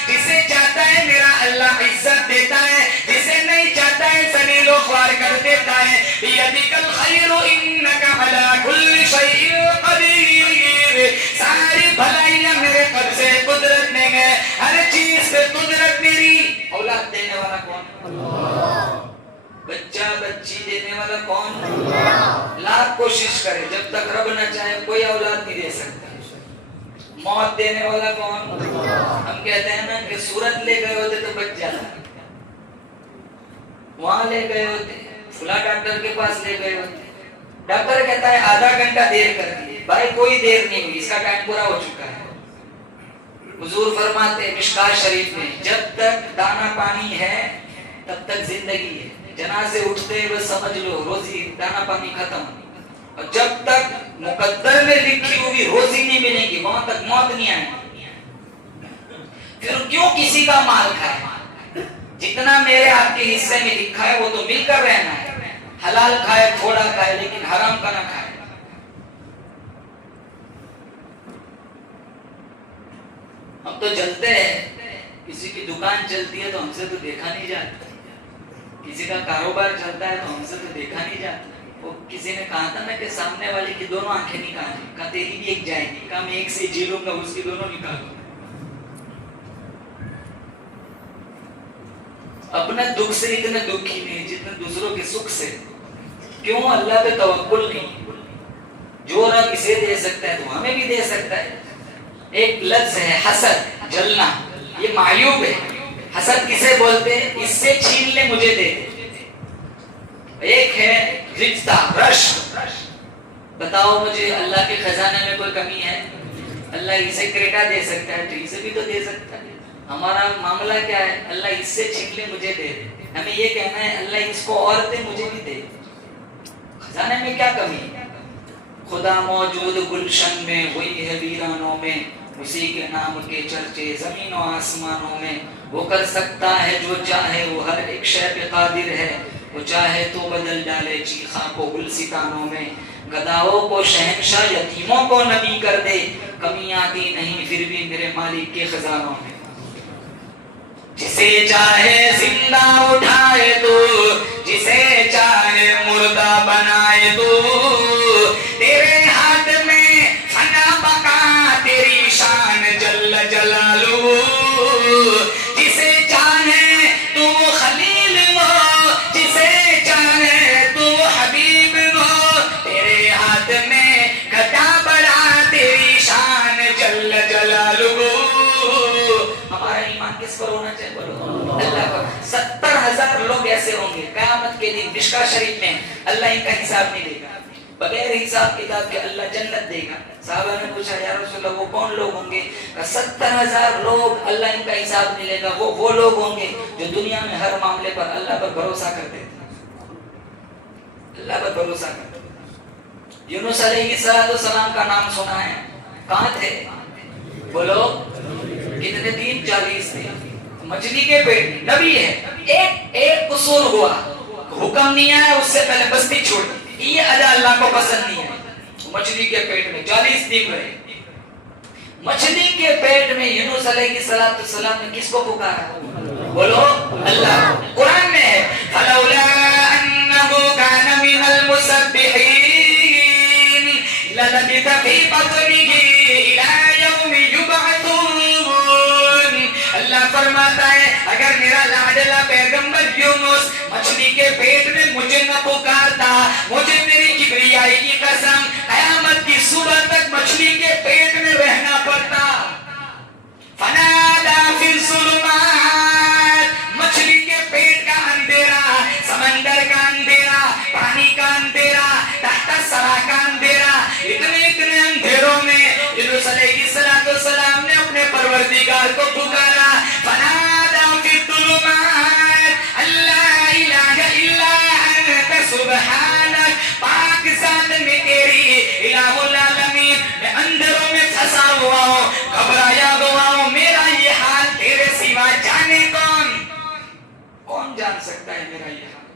جسے چاہتا ہے میرا اللہ عزت دیتا ہے، جسے نہیں چاہتا ہے ذلیل و خوار کر دیتا ہے۔ بِيَدِكَ الْخَيْرُ إِنَّكَ عَلَى كُلِّ شَيْءٍ قَدِيرٌ، ساری بھلائیاں میرے قبضے قدرت میں ہے، ہر چیز پہ قدرت میری۔ اولاد دینے والا کون؟ بچہ بچی دینے والا کون؟ لاکھ کوشش کرے جب تک رب نہ چاہے کوئی اولاد نہیں دے سکتا۔ موت دینے والا کون؟ ہم کہتے ہیں نا کہ سورت لے گئے ہوتے تو بچ جاتا، وہاں لے گئے ہوتے، فلاں ڈاکٹر کے پاس لے گئے ہوتے، ڈاکٹر کہتا ہے آدھا گھنٹہ دیر کر دی، بھائی کوئی دیر نہیں ہوئی، اس کا ٹائم پورا ہو چکا ہے۔ حضور فرماتے ہیں مشکاہ شریف میں، جب تک دانا پانی ہے تب تک زندگی ہے، جنازے اٹھتے بس سمجھ لو روزی دانا پانی ختم۔ اور جب تک مقدر میں لکھی ہوئی روزی نہیں ملے گی وہاں تک موت نہیں آئے گی. پھر کیوں کسی کا مال کھائے؟ جتنا میرے آپ کے حصے میں لکھا ہے وہ تو مل کر رہنا ہے. حلال کھائے تھوڑا کھائے لیکن حرام کا نہ کھائے. ہم تو جلتے ہیں، کسی کی دکان چلتی ہے تو ہم سے تو دیکھا نہیں جاتا، کسی کا کاروبار چلتا ہے تو ہم سے تو دیکھا نہیں جاتا. وہ کسی نے کہا تھا نا کہ سامنے والے کی دونوں آنکھیں نکالیں، کہا تیری بھی ایک جائے گی، کہا میں ایک سے جی لوں گا اس کی دونوں نکالوں. اپنے دکھ سے اتنے دکھی نہیں جتنے دوسروں کے سکھ سے. کیوں؟ اللہ پہ توکل نہیں. جو رب اسے دے سکتا ہے تو ہمیں بھی دے سکتا ہے. ایک لفظ ہے حسد، جلنا، یہ معیوب ہے. حسد کسے بولتے ہیں؟ اس سے چھین لے مجھے دے. ایک ہے رشتہ، رش، بتاؤ مجھے اللہ کے خزانے میں کوئی کمی ہے؟ اللہ اسے کریٹا دے سکتا ہے تو اسے بھی تو دے سکتا ہے. ہمارا معاملہ کیا ہے؟ اللہ اس سے چھین لے مجھے دے. ہمیں یہ کہنا ہے اللہ اس کو اور دے مجھے بھی دے. خزانے میں کیا کمی ہے؟ خدا موجود گلشن میں، وہی ہے ویرانوں میں، اسی کے نام کے چرچے زمین و آسمانوں میں. وہ کر سکتا ہے جو چاہے، وہ ہر ایک شے پہ قادر ہے. وہ چاہے تو بدل ڈالے چیخا کو گلستانوں میں. گداؤں کو شہنشاہ، یتیموں کو نبی کر دے. کمی آتی نہیں پھر بھی میرے مالک کے خزانوں میں. جسے چاہے زندہ اٹھائے تو، جسے چاہے مردہ بنائے تو. تیرے ہاتھ میں فنا بقا تیری شان جل جلالہ. جسے چاہے تو خلیل ہو، جسے چاہے تو حبیب ہو. تیرے ہاتھ میں گھٹا بڑا تیری شان جل جلالہ. ہمارا ایمان کس پر ہونا چاہیے؟ بولو اللہ پر. 70,000 لوگ ایسے ہوں گے قیامت کے دن مشکا شریف میں، اللہ ان کا حساب نہیں دے گا. بغیر حساب کتاب کے اللہ جنت دے گا. صحابہ نے پوچھا یا رسول اللہ وہ کون لوگ ہوں گے؟ 70,000 لوگ اللہ ان کا حساب نہیں لے گا. وہ لوگ ہوں گے جو دنیا میں ہر معاملے پر اللہ پر بھروسہ کرتے تھے. اللہ پر بھروسہ کرتے تھے. یونس علیہ السلام کا نام سنا ہے؟ کہاں تھے؟ بولو کتنے دن؟ 40 دن مچھلی کے پیٹ میں. نبی ہے، ایک قصور ہوا، حکم نہیں آیا اس سے پہلے بستی چھوڑ دی. یہ ادا اللہ کو پسند نہیں ہے. مچھلی کے پیٹ میں 40 دن رہے. مچھلی کے پیٹ میں یونس علیہ السلام نے کس کو پکارا؟ بولو اللہ. قرآن میں ہے فلولا انه كان من المسبحين للبث في بطنه الى يوم يبعثون. اللہ فرماتا ہے اگر میرا لاڈلا پیغمبر یونس مچھلی کے پیٹ میں مجھے نہ پکارتا، مجھے میری کبریائی کی قسم قیامت کی صبح تک مچھلی کے پیٹ میں رہنا پڑتا. فنادا فی الظلمات، مچھلی کے پیٹ کا اندھیرا، سمندر کا اندھیرا، پانی کا اندھیرا، تحت سرا کا اندھیرا، اتنے اندھیروں میں یونس علیہ السلام نے اپنے پروردگار کو پکارا. فنادا فی الظلمات اللہ الہ الا انت سبحانک، پاک ذات میں تیری، الہ العالمین، میں اندھیروں میں پھنسا ہوا ہوں، گھبرایا ہوا ہوں. میرا یہ حال تیرے سوا جانے کون جان سکتا ہے میرا یہ حال.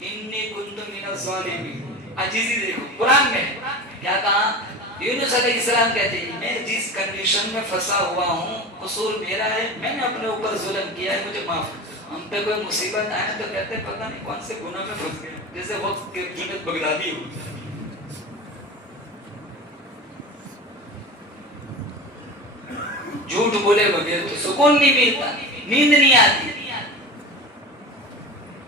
انی کنت من الظالمین. عجیزی دیکھو قرآن میں کیا کہا. یونس علیہ السلام کہتے ہیں میں جس کنڈیشن میں پھنسا ہوا ہوں قصور میرا ہے، میں نے اپنے اوپر ظلم کیا ہے، مجھے معاف. ہم پہ کوئی مصیبت آئے تو کہتے ہیں پتہ نہیں کون سے گناہ میں پھنس گئے، جیسے وقت کے جنید بغدادی ہو. جھوٹ بولے بغیر تو سکون نہیں ملتا، نیند نہیں آتی،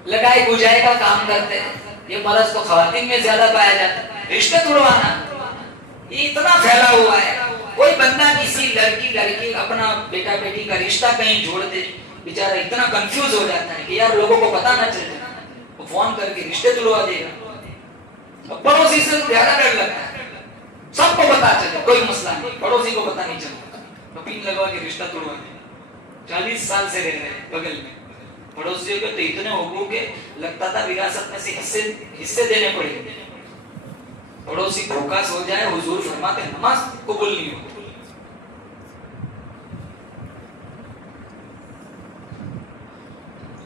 لگائی بجھائی کا کام کرتے ہیں. یہ مرض تو خواتین میں زیادہ پایا جاتا ہے. رشتے توڑوانا یہ اتنا پھیلا ہوا ہے. کوئی بندہ کسی لڑکی اپنا بیٹا بیٹی کا رشتہ کہیں جوڑ دے، بیچارہ اتنا کنفیوز ہو جاتا ہے کہ یار لوگوں کو پتا نہ چلے، وہ فون کر کے رشتے توڑوا دے گا. پڑوسی سے زیادہ ڈر لگتا ہے، سب کو پتا چلے کوئی مسئلہ نہیں، پڑوسی کو پتا نہیں چلتا، پین لگوا کے رشتہ توڑوا دے. 40 سال سے رہ رہے بغل میں، پڑوسیوں کے تو اتنے حقوق کے لگتا تھا وراثت میں سے حصے دینے پڑے. پڑوسی بھوکا سو جائے حضور فرماتے نماز قبول نہیں ہوتی.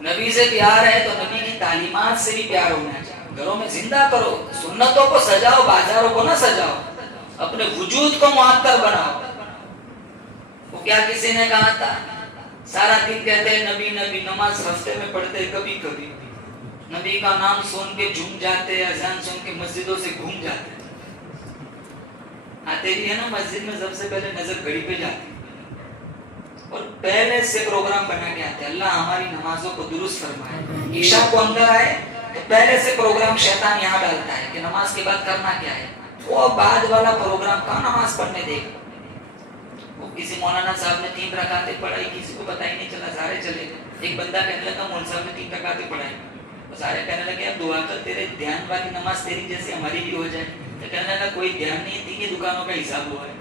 نبی سے پیار ہے تو نبی کی تعلیمات سے بھی پیار ہونا چاہیے. گھروں میں زندہ کرو, سنتوں کو سجاؤ, بازاروں کو نہ سجاؤ, اپنے وجود کو معطر بناؤ. وہ کیا کسی نے کہا تھا, سارا دن کہتے ہیں نبی نبی, نماز ہفتے میں پڑھتے کبھی کبھی, نبی کا نام سن کے جھوم جاتے, اذان سن کے مسجدوں سے گھوم جاتے. آتے بھی ہے نا مسجد میں, سب سے پہلے نظر گھڑی پہ جاتی اور پہلے سے پروگرام بنا کے آتے, اللہ ہماری نمازوں کو درست فرمائے. عشاء کو اندر آئے تو پہلے سے پروگرام شیطان یہاں ڈالتا ہے کہ نماز کے بعد کرنا کیا ہے. وہ بعد والا پروگرام کہاں نماز پڑھنے دے گا. وہ کسی مولانا صاحب نے 3 رکعتیں پڑھائی, کسی کو پتہ ہی نہیں چلا, سارے چلے گئے. ایک بندہ کہنے لگا مولوی صاحب نے 3 رکعتیں پڑھائی, سارے کہنے لگے اب دعا کر تیرے دھیان والی نماز تیری جیسے ہماری بھی ہو جائے. تو کہنے لگا کوئی دھیان نہیں, 3 دکانوں کا حساب ہوا ہے.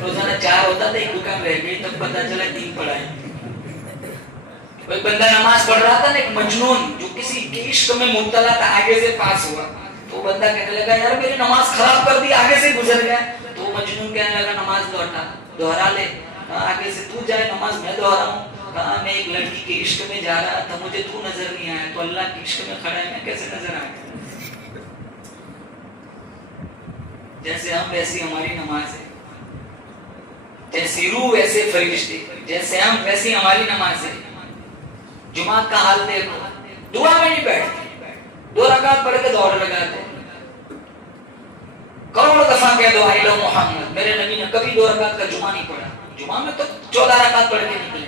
روزانہ 4 ہوتا تھا, 1 دکان رہ گئی, تب پتہ چلا 3 پڑھائی. کوئی بندہ نماز پڑھ رہا تھا نا, ایک مجنون جو کسی کے عشق میں مبتلا تھا, آگے سے پاس ہوا. تو بندہ کہنے لگا یار میری نماز خراب کر دی, آگے سے گزر گیا. تو مجنون کہنے لگا نماز لوٹا, دوہرا لے. آگے سے تو جائے, نماز میں دوہراؤں. کہا میں ایک لڑکی کے عشق میں جا رہا تھا, مجھے تو نظر نہیں آیا, تو اللہ کے عشق میں کھڑا ہے, میں کیسے نظر آیا. جیسے ہم ویسی ہماری نماز ہے, جیسی روح ویسے فرشتے, جیسے ہم ویسی ہماری نماز ہے. جمعہ کا حال دیکھو, دعا میں نہیں بیٹھتے, 2 رکعت پڑھ کے دوڑ لگاتے. کروڑ دفعہ کہہ دو اے محمد, میرے نبی نے کبھی 2 رکعت کا جمعہ نہیں پڑھا. جمعہ میں تو 14 رکعت پڑھ کے نکلے.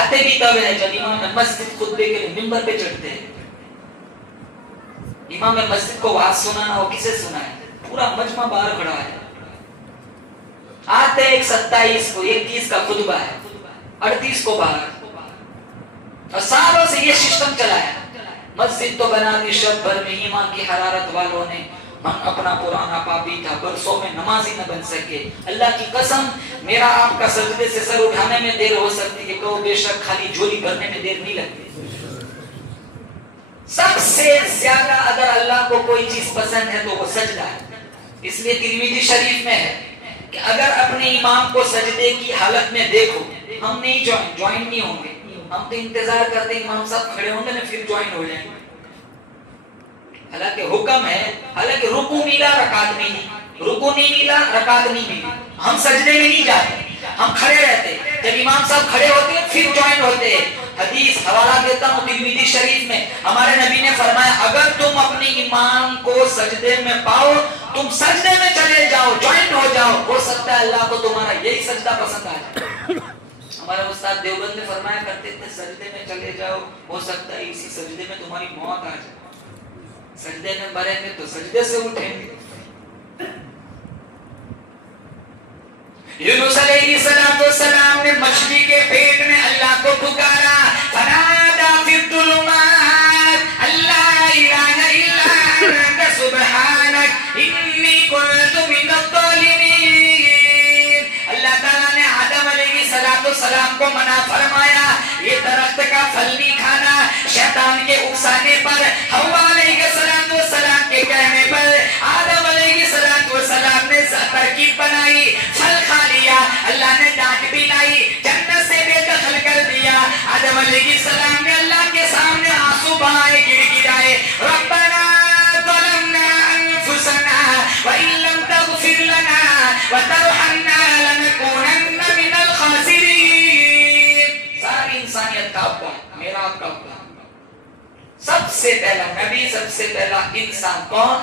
آتے بھی تب ہے جب امام مسجد خطبے کے لیے منبر پہ چڑھتے ہیں. امام مسجد کو واز سنانا ہو, کسے سنائے, پورا مجمع باہر کھڑا ہے. آتے 27 کو 31 کا خطبہ ہے, 38 کو باہر. اور سالوں سے یہ سسٹم چلا ہے. مسجد تو بنا دی شب بھر میں ایمان کی حرارت والوں نے, من اپنا پرانا پاپی تھا, برسوں میں نمازی نہ بن سکے. اللہ کی قسم, میرا آپ کا سجدے سے سر اٹھانے میں دیر ہو سکتی ہے, کہو بے شک خالی جھولی بھرنے میں دیر نہیں لگتی. سب سے زیادہ اگر اللہ کو کوئی چیز پسند ہے تو وہ سجدہ ہے. اس لیے ترمذی شریف میں ہے کہ اگر اپنے امام کو سجدے کی حالت میں دیکھو, ہم نہیں جوائن نہیں ہوں گے, ہم تو انتظار کرتے ہیں امام صاحب کھڑے ہوں گے نا پھر جوائن ہو جائیں گے. حالانکہ حکم ہے, حالانکہ رکوع ملا رکعت نہیں, رکوع نہیں ملا رکعت نہیں ملی, ہم سجدے میں نہیں جاتے, ہم کھڑے رہتے. جب امام صاحب کھڑے ہوتے ہیں پھر جوائن ہوتے ہیں. حدیث حوالہ دیتا ہوں ترمذی شریف میں, ہمارے نبی نے فرمایا اگر تم اپنے امام کو سجدے میں پاؤ, تم سجدے میں چلے جاؤ, جوائن ہو جاؤ. ہو سکتا ہے اللہ کو تمہارا یہی سجدہ پسند آ جائے. ہمارے استاد دیوبند میں فرمایا کرتے تھے سجدے میں چلے جاؤ, ہو سکتا ہے اسی سجدے میں تمہاری موت آ جائے. سجدے میں مریں گے تو سجدے سے اٹھیں گے. یونس علیہ السلام نے مچھلی کے پیٹ میں اللہ کو پکارا, فنادا فی الظلمات اللہ الہ الا انت سبحانک انی کنت من الظالمین. اللہ تعالیٰ نے آدم علیہ السلام کو منع فرمایا, یہ درخت کا پھل نہیں کھانا. شیطان کے اکسانے پر, حوا علیہ السلام کے کہنے پر آدم علیہ السلام نے ترکیب بنائی, پھل کھا لیا. اللہ نے ڈانٹ بھی لائی, جنت سے بے دخل کر دیا. آدم علیہ السلام نے اللہ کے سامنے آنسو بہائے, گر گرائے, ربنا ظلمنا انفسنا وان لم تغفر لنا وترحمنا لنكونن من الخاسرین. ساری انسانیت کا ابا, میرا آپ کا ابا, سب سے پہلا نبی, سب سے پہلا انسان کون؟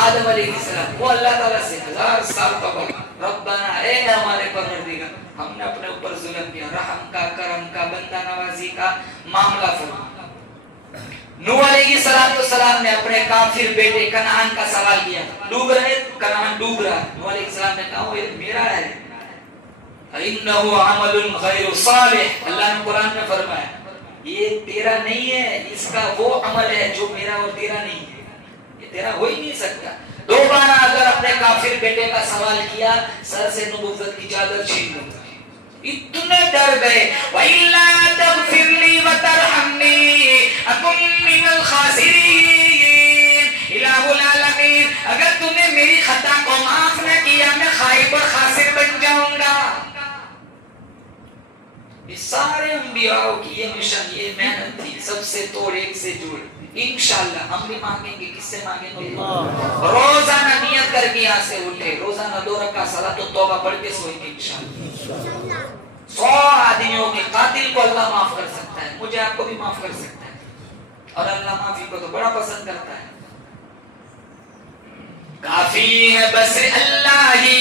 آدم علیہ السلام. وہ اللہ تعالیٰ سے 1000 سال قبل, ربنا اے ہمارے پروردگار, ہم نے اپنے اوپر ظلم کیا, رحم کا, کرم کا, بندہ نوازی کا معاملہ فرما. نوح علیہ السلام نے اپنے کافر بیٹے کنعان کا سوال کیا, ڈوب رہے, کنعان ڈوب رہا. نوح علیہ السلام نے کہا وہ میرا ہے, انہ عمل غیر صالح. اللہ نے قرآن میں فرمایا یہ تیرا نہیں ہے, اس کا وہ عمل ہے جو میرا اور تیرا نہیں ہے, یہ تیرا ہو ہی نہیں سکتا. دوبارہ اگر اپنے کافر بیٹے کا سوال کیا, سر سے نبوت کی چادر چھین لوں گا. اتنے ڈر گئے, وَإِلَّا تَغْفِرْ لِي وَتَرْحَمْنِي أَكُنْ مِنَ الْخَاسِرِينَ. الہ العالمین, اگر سارے انبیاء کی یہ مشن، یہ محنت تھی، سب سے توڑ ایک سے جوڑ. انشاءاللہ ہم بھی مانگیں گے. کس سے مانگیں گے؟ روزانہ نیت کر کے یہاں سے اٹھے، روزانہ 2 رکعت صلاۃ التوبہ پڑھ کے سوئیں گے انشاءاللہ. 100 آدمیوں کے قاتل کو اللہ معاف کر سکتا ہے، مجھے آپ کو بھی معاف کر سکتا ہے، اور اللہ معافی کو تو بڑا پسند کرتا ہے. کافی ہے بس اللہ ہی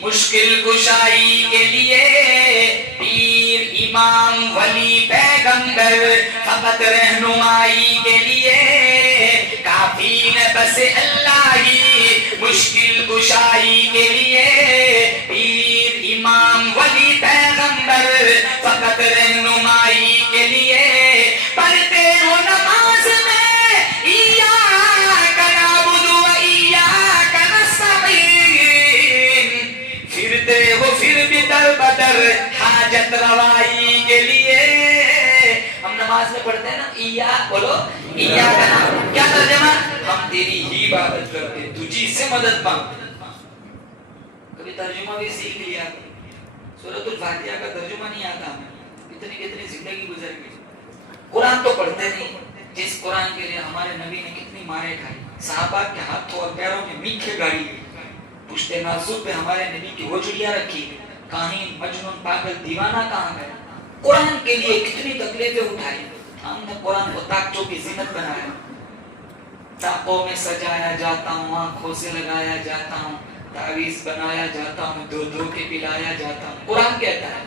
مشکل کشائی کے لیے، پیر امام ولی پیغمبر فقط رہنمائی کے لیے. کافی ہے بس اللہ ہی مشکل کشائی کے لیے، پیر امام ولی پیغمبر فقط رہنمائی کے لیے. پڑھتے ہو نماز میں ایاک نعبد و ایاک نستعین، پھرتے ہو پھر بھی در بدر حاجت روائی کے لیے. ہم نماز میں پڑھتے ہیں نا ایاک، بولو ایاک نعبد، کیا ترجمہ؟ ہم تیری ہی عبادت کرتے، تجھی سے مدد مانگتے. کبھی ترجمہ بھی سیکھ لیا. سورۃ الفاتحہ کا ترجمہ نہیں آتا ہمیں، کتنی زندگی گزر گئی. قرآن تو پڑھتے نہیں، جس قرآن کے لیے ہمارے نبی نے کتنی مارے کھائی، صحابہ کے ہاتھوں اور پیروں میں میکھے گاڑی گئی، پشت نازل پہ ہمارے نبی کی وجڑیاں رکھی. کہیں مجنون پاگل دیوانہ کہاں گئے؟ قرآن کے لیے کتنی تکلیفیں اٹھائی. ہم نے قرآن کو تاکچوں کی زینت بنایا، تاکوں میں سجایا جاتا ہوں، آنکھوں سے لگایا جاتا ہوں، تعویذ بنایا جاتا ہوں، دو کے پلایا جاتا ہوں. قرآن کہتا ہے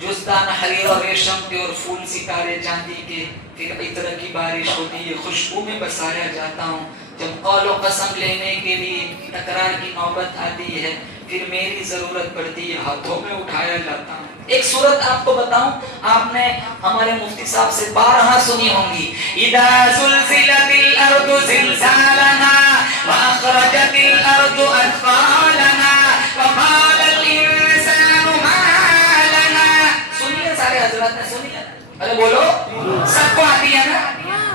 جزدان حریر اور ریشم کے اور پھول ستارے چاندی کے، پھر عطر کی بارش ہوتی ہے، خوشبو میں بسایا جاتا ہوں. جب قول و قسم لینے کے لیے تکرار کی نوبت آتی ہے، پھر میری ضرورت پڑتی ہے، ہاتھوں میں اٹھایا جاتا ہوں. ایک صورت آپ کو بتاؤں، آپ نے ہمارے مفتی صاحب سے 12 سنی ہوں گی. اذا زلزلت الارض زلزالها واخرجت الارض اثقالها وقال الانسان ما لها. سنیے سارے حضرات نے سنی ہے؟ ارے بولو، سب کو آتی ہے نا؟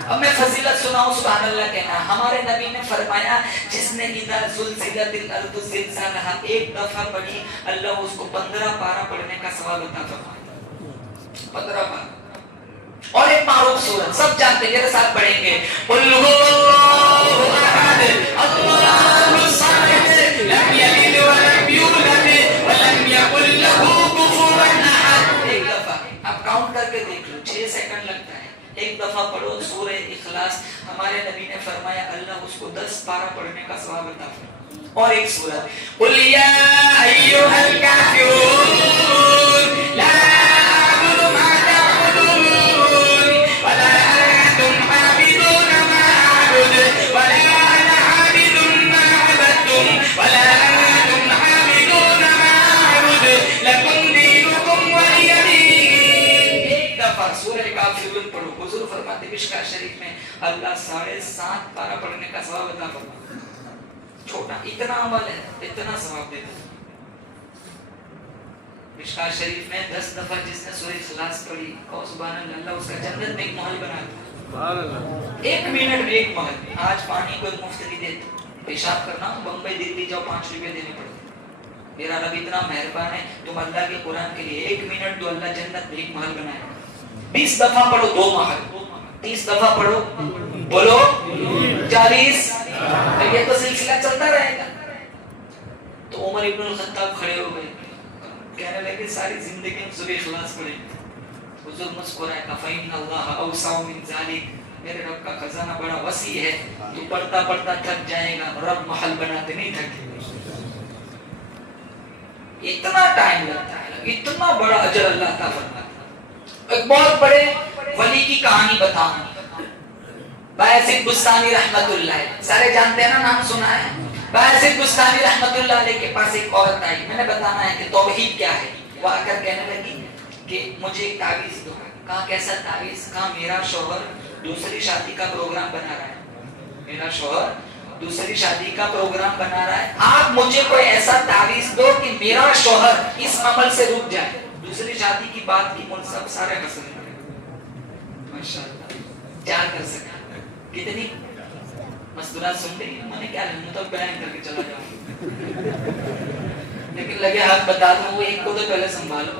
اب میں فضیلت سناؤں، سبحان اللہ کہنا. ہمارے نبی نے فرمایا جس نے اذا زلزلت الارض زلزالها ایک دفعہ پڑھی، اللہ اس کو 15 پارہ پڑھنے کا ثواب عطا فرمائے. 15 پارہ. اور ایک معروف سورت سب جانتے ہیں، میرے ساتھ پڑھیں گے. قل هو الله احد الله الصمد لم يلد ولم يولد ولم يكن له كفوا احد. ایک دفعہ آپ کاؤنٹ کر کے دیکھ لو، 6 سیکنڈ لگتا ہے. ایک دفعہ پڑھو سورہ اخلاص، ہمارے نبی نے فرمایا اللہ اس کو 10 پارہ پڑھنے کا ثواب عطا فرمائے. اور ایک سورت قل یا ایھا الکافرون لا اعبد ما تعبدون ولا انتم عابدون ما اعبد ولا انا عابد ما عبدتم ولا انتم عابدون ما اعبد لکم دینکم ولی دین. ایک دفعہ سورہ کافرون پڑھو. حضور فرماتے مشکاۃ شریف میں اللہ 7.5 پارہ پڑھنے کا ثواب عطا فرماتا. چھوٹا اتنا عمل ہے، اتنا ثواب دیتا. مشکاۃ شریف میں 10 دفعہ جس نے سورہ اخلاص پڑھی، اور سبحان اللہ، اللہ اس کا جنت میں ایک محل بنا دیتا. 1 منٹ میں 1 محل. آج پانی کوئی مفت نہیں دیتا. پیشاب کرنا بمبئی دلی جاؤ 5 روپے دینے پڑتے. میرا رب اتنا مہربان ہے، تم اللہ کے قرآن کے لیے 1 منٹ دو، اللہ جنت میں 1 محل بنائے. 20 دفعہ پڑھو 2 محل، 30 دفعہ پڑھو بولو 40. یہ تو سلسلہ چلتا رہے گا. تو عمر ابن الخطاب کھڑے ہو گئے، کہنے لگے ساری زندگی ہم سورہ اخلاص پڑھیں. حضور مسکرائے کہا فإن اللہ اوسع من ذلک، میرے رب کا خزانہ بڑا وسیع ہے، تو پڑھتا پڑھتا تھک جائے گا، رب محل بناتے نہیں تھکتے. اتنا ٹائم لگتا ہے، اتنا بڑا اجر اللہ عطا فرماتا ہے. ایک بہت بڑے ولی کی کہانی بتاؤں. بایزید بستانی رحمت اللہ علیہ، سارے جانتے ہیں نا، نام سنا ہے. بایزید بستانی رحمت اللہ علیہ کے پاس ایک عورت آئی. میں نے بتانا ہے کہ توحید کیا ہے. وہ آ کر کہنے لگی کہ مجھے ایک تعویذ دو. کہا کیسا تعویذ؟ کہا میرا شوہر دوسری شادی کا پروگرام بنا رہا ہے. میرا شوہر دوسری شادی کا پروگرام بنا رہا ہے، آپ مجھے کوئی ایسا تعویذ دو کہ میرا شوہر اس عمل سے رک جائے. دوسری شادی کی بات کی سب سارے ہنس رہے. ماشاءاللہ کیا کر سکا. کتنی مستورات سن رہی ہیں. میں نے کیا لوں تو بیان کر کے چلا جاؤں، لیکن لگے ہاتھ بتا دوں وہ ایک کو تو پہلے سنبھالو.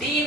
3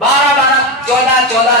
12-12, 14-14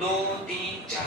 2 3 4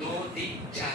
2 3 4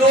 2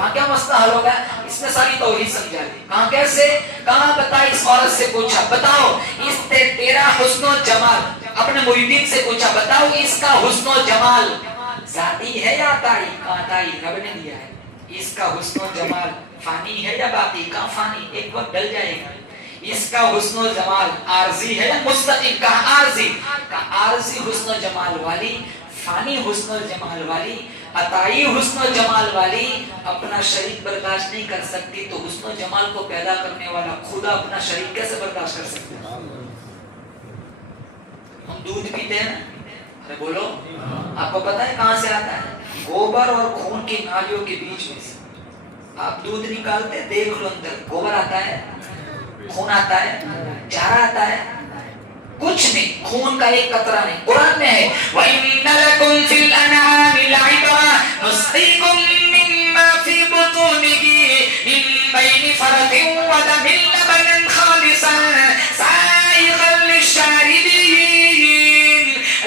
کہاں کیا مسئلہ حل ہوگا؟ اس نے ساری توحید سمجھا دی. کہاں کیسے؟ کہاں بتا. اس عورت سے پوچھا بتاؤ اس تیرا حسن و جمال. اپنے مریدین سے پوچھا بتاؤ اس کا حسن و جمال ذاتی ہے یا عطائی؟ عطائی رب نے دیا ہے. اس کا حسن و جمال فانی ہے یا باقی؟ کا فانی ایک وقت ڈل جائے گا. اس کا حسن و جمال عارضی ہے یا مستقیم؟ کا عارضی. کا عارضی حسن و جمال والی، فانی حسن و جمال والی، عطائی حسن و جمال والی اپنا شریک برداشت نہیں کر سکتی تو حسن و جمال کو پیدا کرنے والا خدا اپنا شریک کیسے برداشت کر سکتا ہے؟ ہم دودھ پیتے ہیں نا، ارے بولو، آپ کو پتا ہے کہاں سے آتا ہے؟ گوبر اور خون کی نالیوں کے بیچ میں سے. آپ دودھ نکالتے دیکھ لو اندر گوبر آتا ہے، خون آتا ہے، چارہ آتا ہے، کچھ نہیں، خون کا ایک قطرہ نہیں. قرآن میں ہے وَإِنَّ لَكُمْ فِي الْأَنْعَامِ لَعِبْرَةً نُسْقِيكُم مِّمَّا فِي بُطُونِهِ مِن بَيْنِ فَرْثٍ وَدَمٍ لَبَنًا خَالِصًا سَائِغًا لِّلشَّارِبِينَ.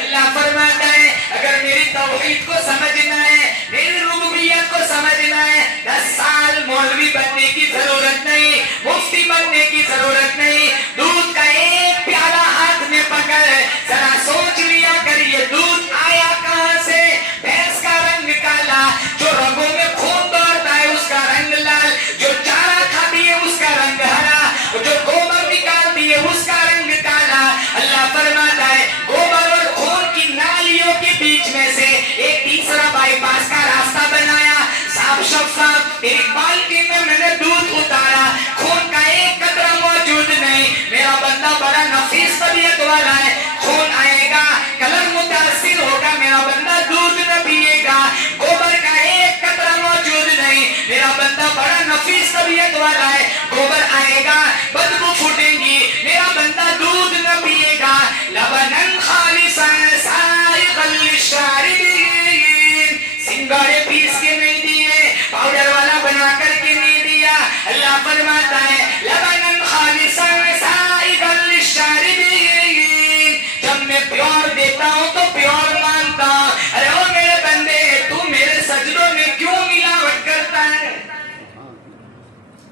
اللہ فرماتا ہے اگر میری توحید کو سمجھنا ہے، میری ربوبیت کو سمجھنا ہے، 10 سال مولوی بننے کی ضرورت نہیں، مفتی بننے کی ضرورت نہیں. دودھ کا ایک پیالہ ہاتھ میں پکڑ ذرا سوچ لیا کر یہ دودھ آیا کہاں سے؟ بھینس کا رنگ کالا، جو رگوں میں خون دوڑتا ہے اس کا رنگ لال، جو چارہ کھاتی ہے اس کا رنگ ہرا، جو گوبر نکالتی ہے اس کا رنگ کالا. اللہ فرماتا ہے گوبر اور خون کی نالیوں کے بیچ میں سے ایک تیسرا بائی پاس کا راستہ بنایا، صاف شفاف. ایک بالٹی میں نے دودھ اتارا، خون کا ایک قطرہ موجود نہیں. میرا بندہ بڑا نفیس طبیعت والا ہے، خون آئے گا، کلر متاثر ہوگا، میرا بندہ دودھ نہ پیے گا. گوبر کا ایک قطرہ موجود نہیں، میرا بندہ بڑا نفیس طبیعت والا ہے، گوبر آئے گا، بدبو پھوٹیں گی، میرا بندہ دودھ نہ پیے گا. لبناً خالصاً سائغاً للشاربین. سنگاڑے پیس کے نہیں دیے، پاؤڈر والا بنا کر کے نہیں دیا. اللہ فرماتا ہے لبناً خالصاً سائغاً للشاربین. جب میں پیور دیتا ہوں تو پیور مانتا ہوں. ارے او میرے بندے تو میرے سجدوں میں کیوں ملاوٹ کرتا ہے؟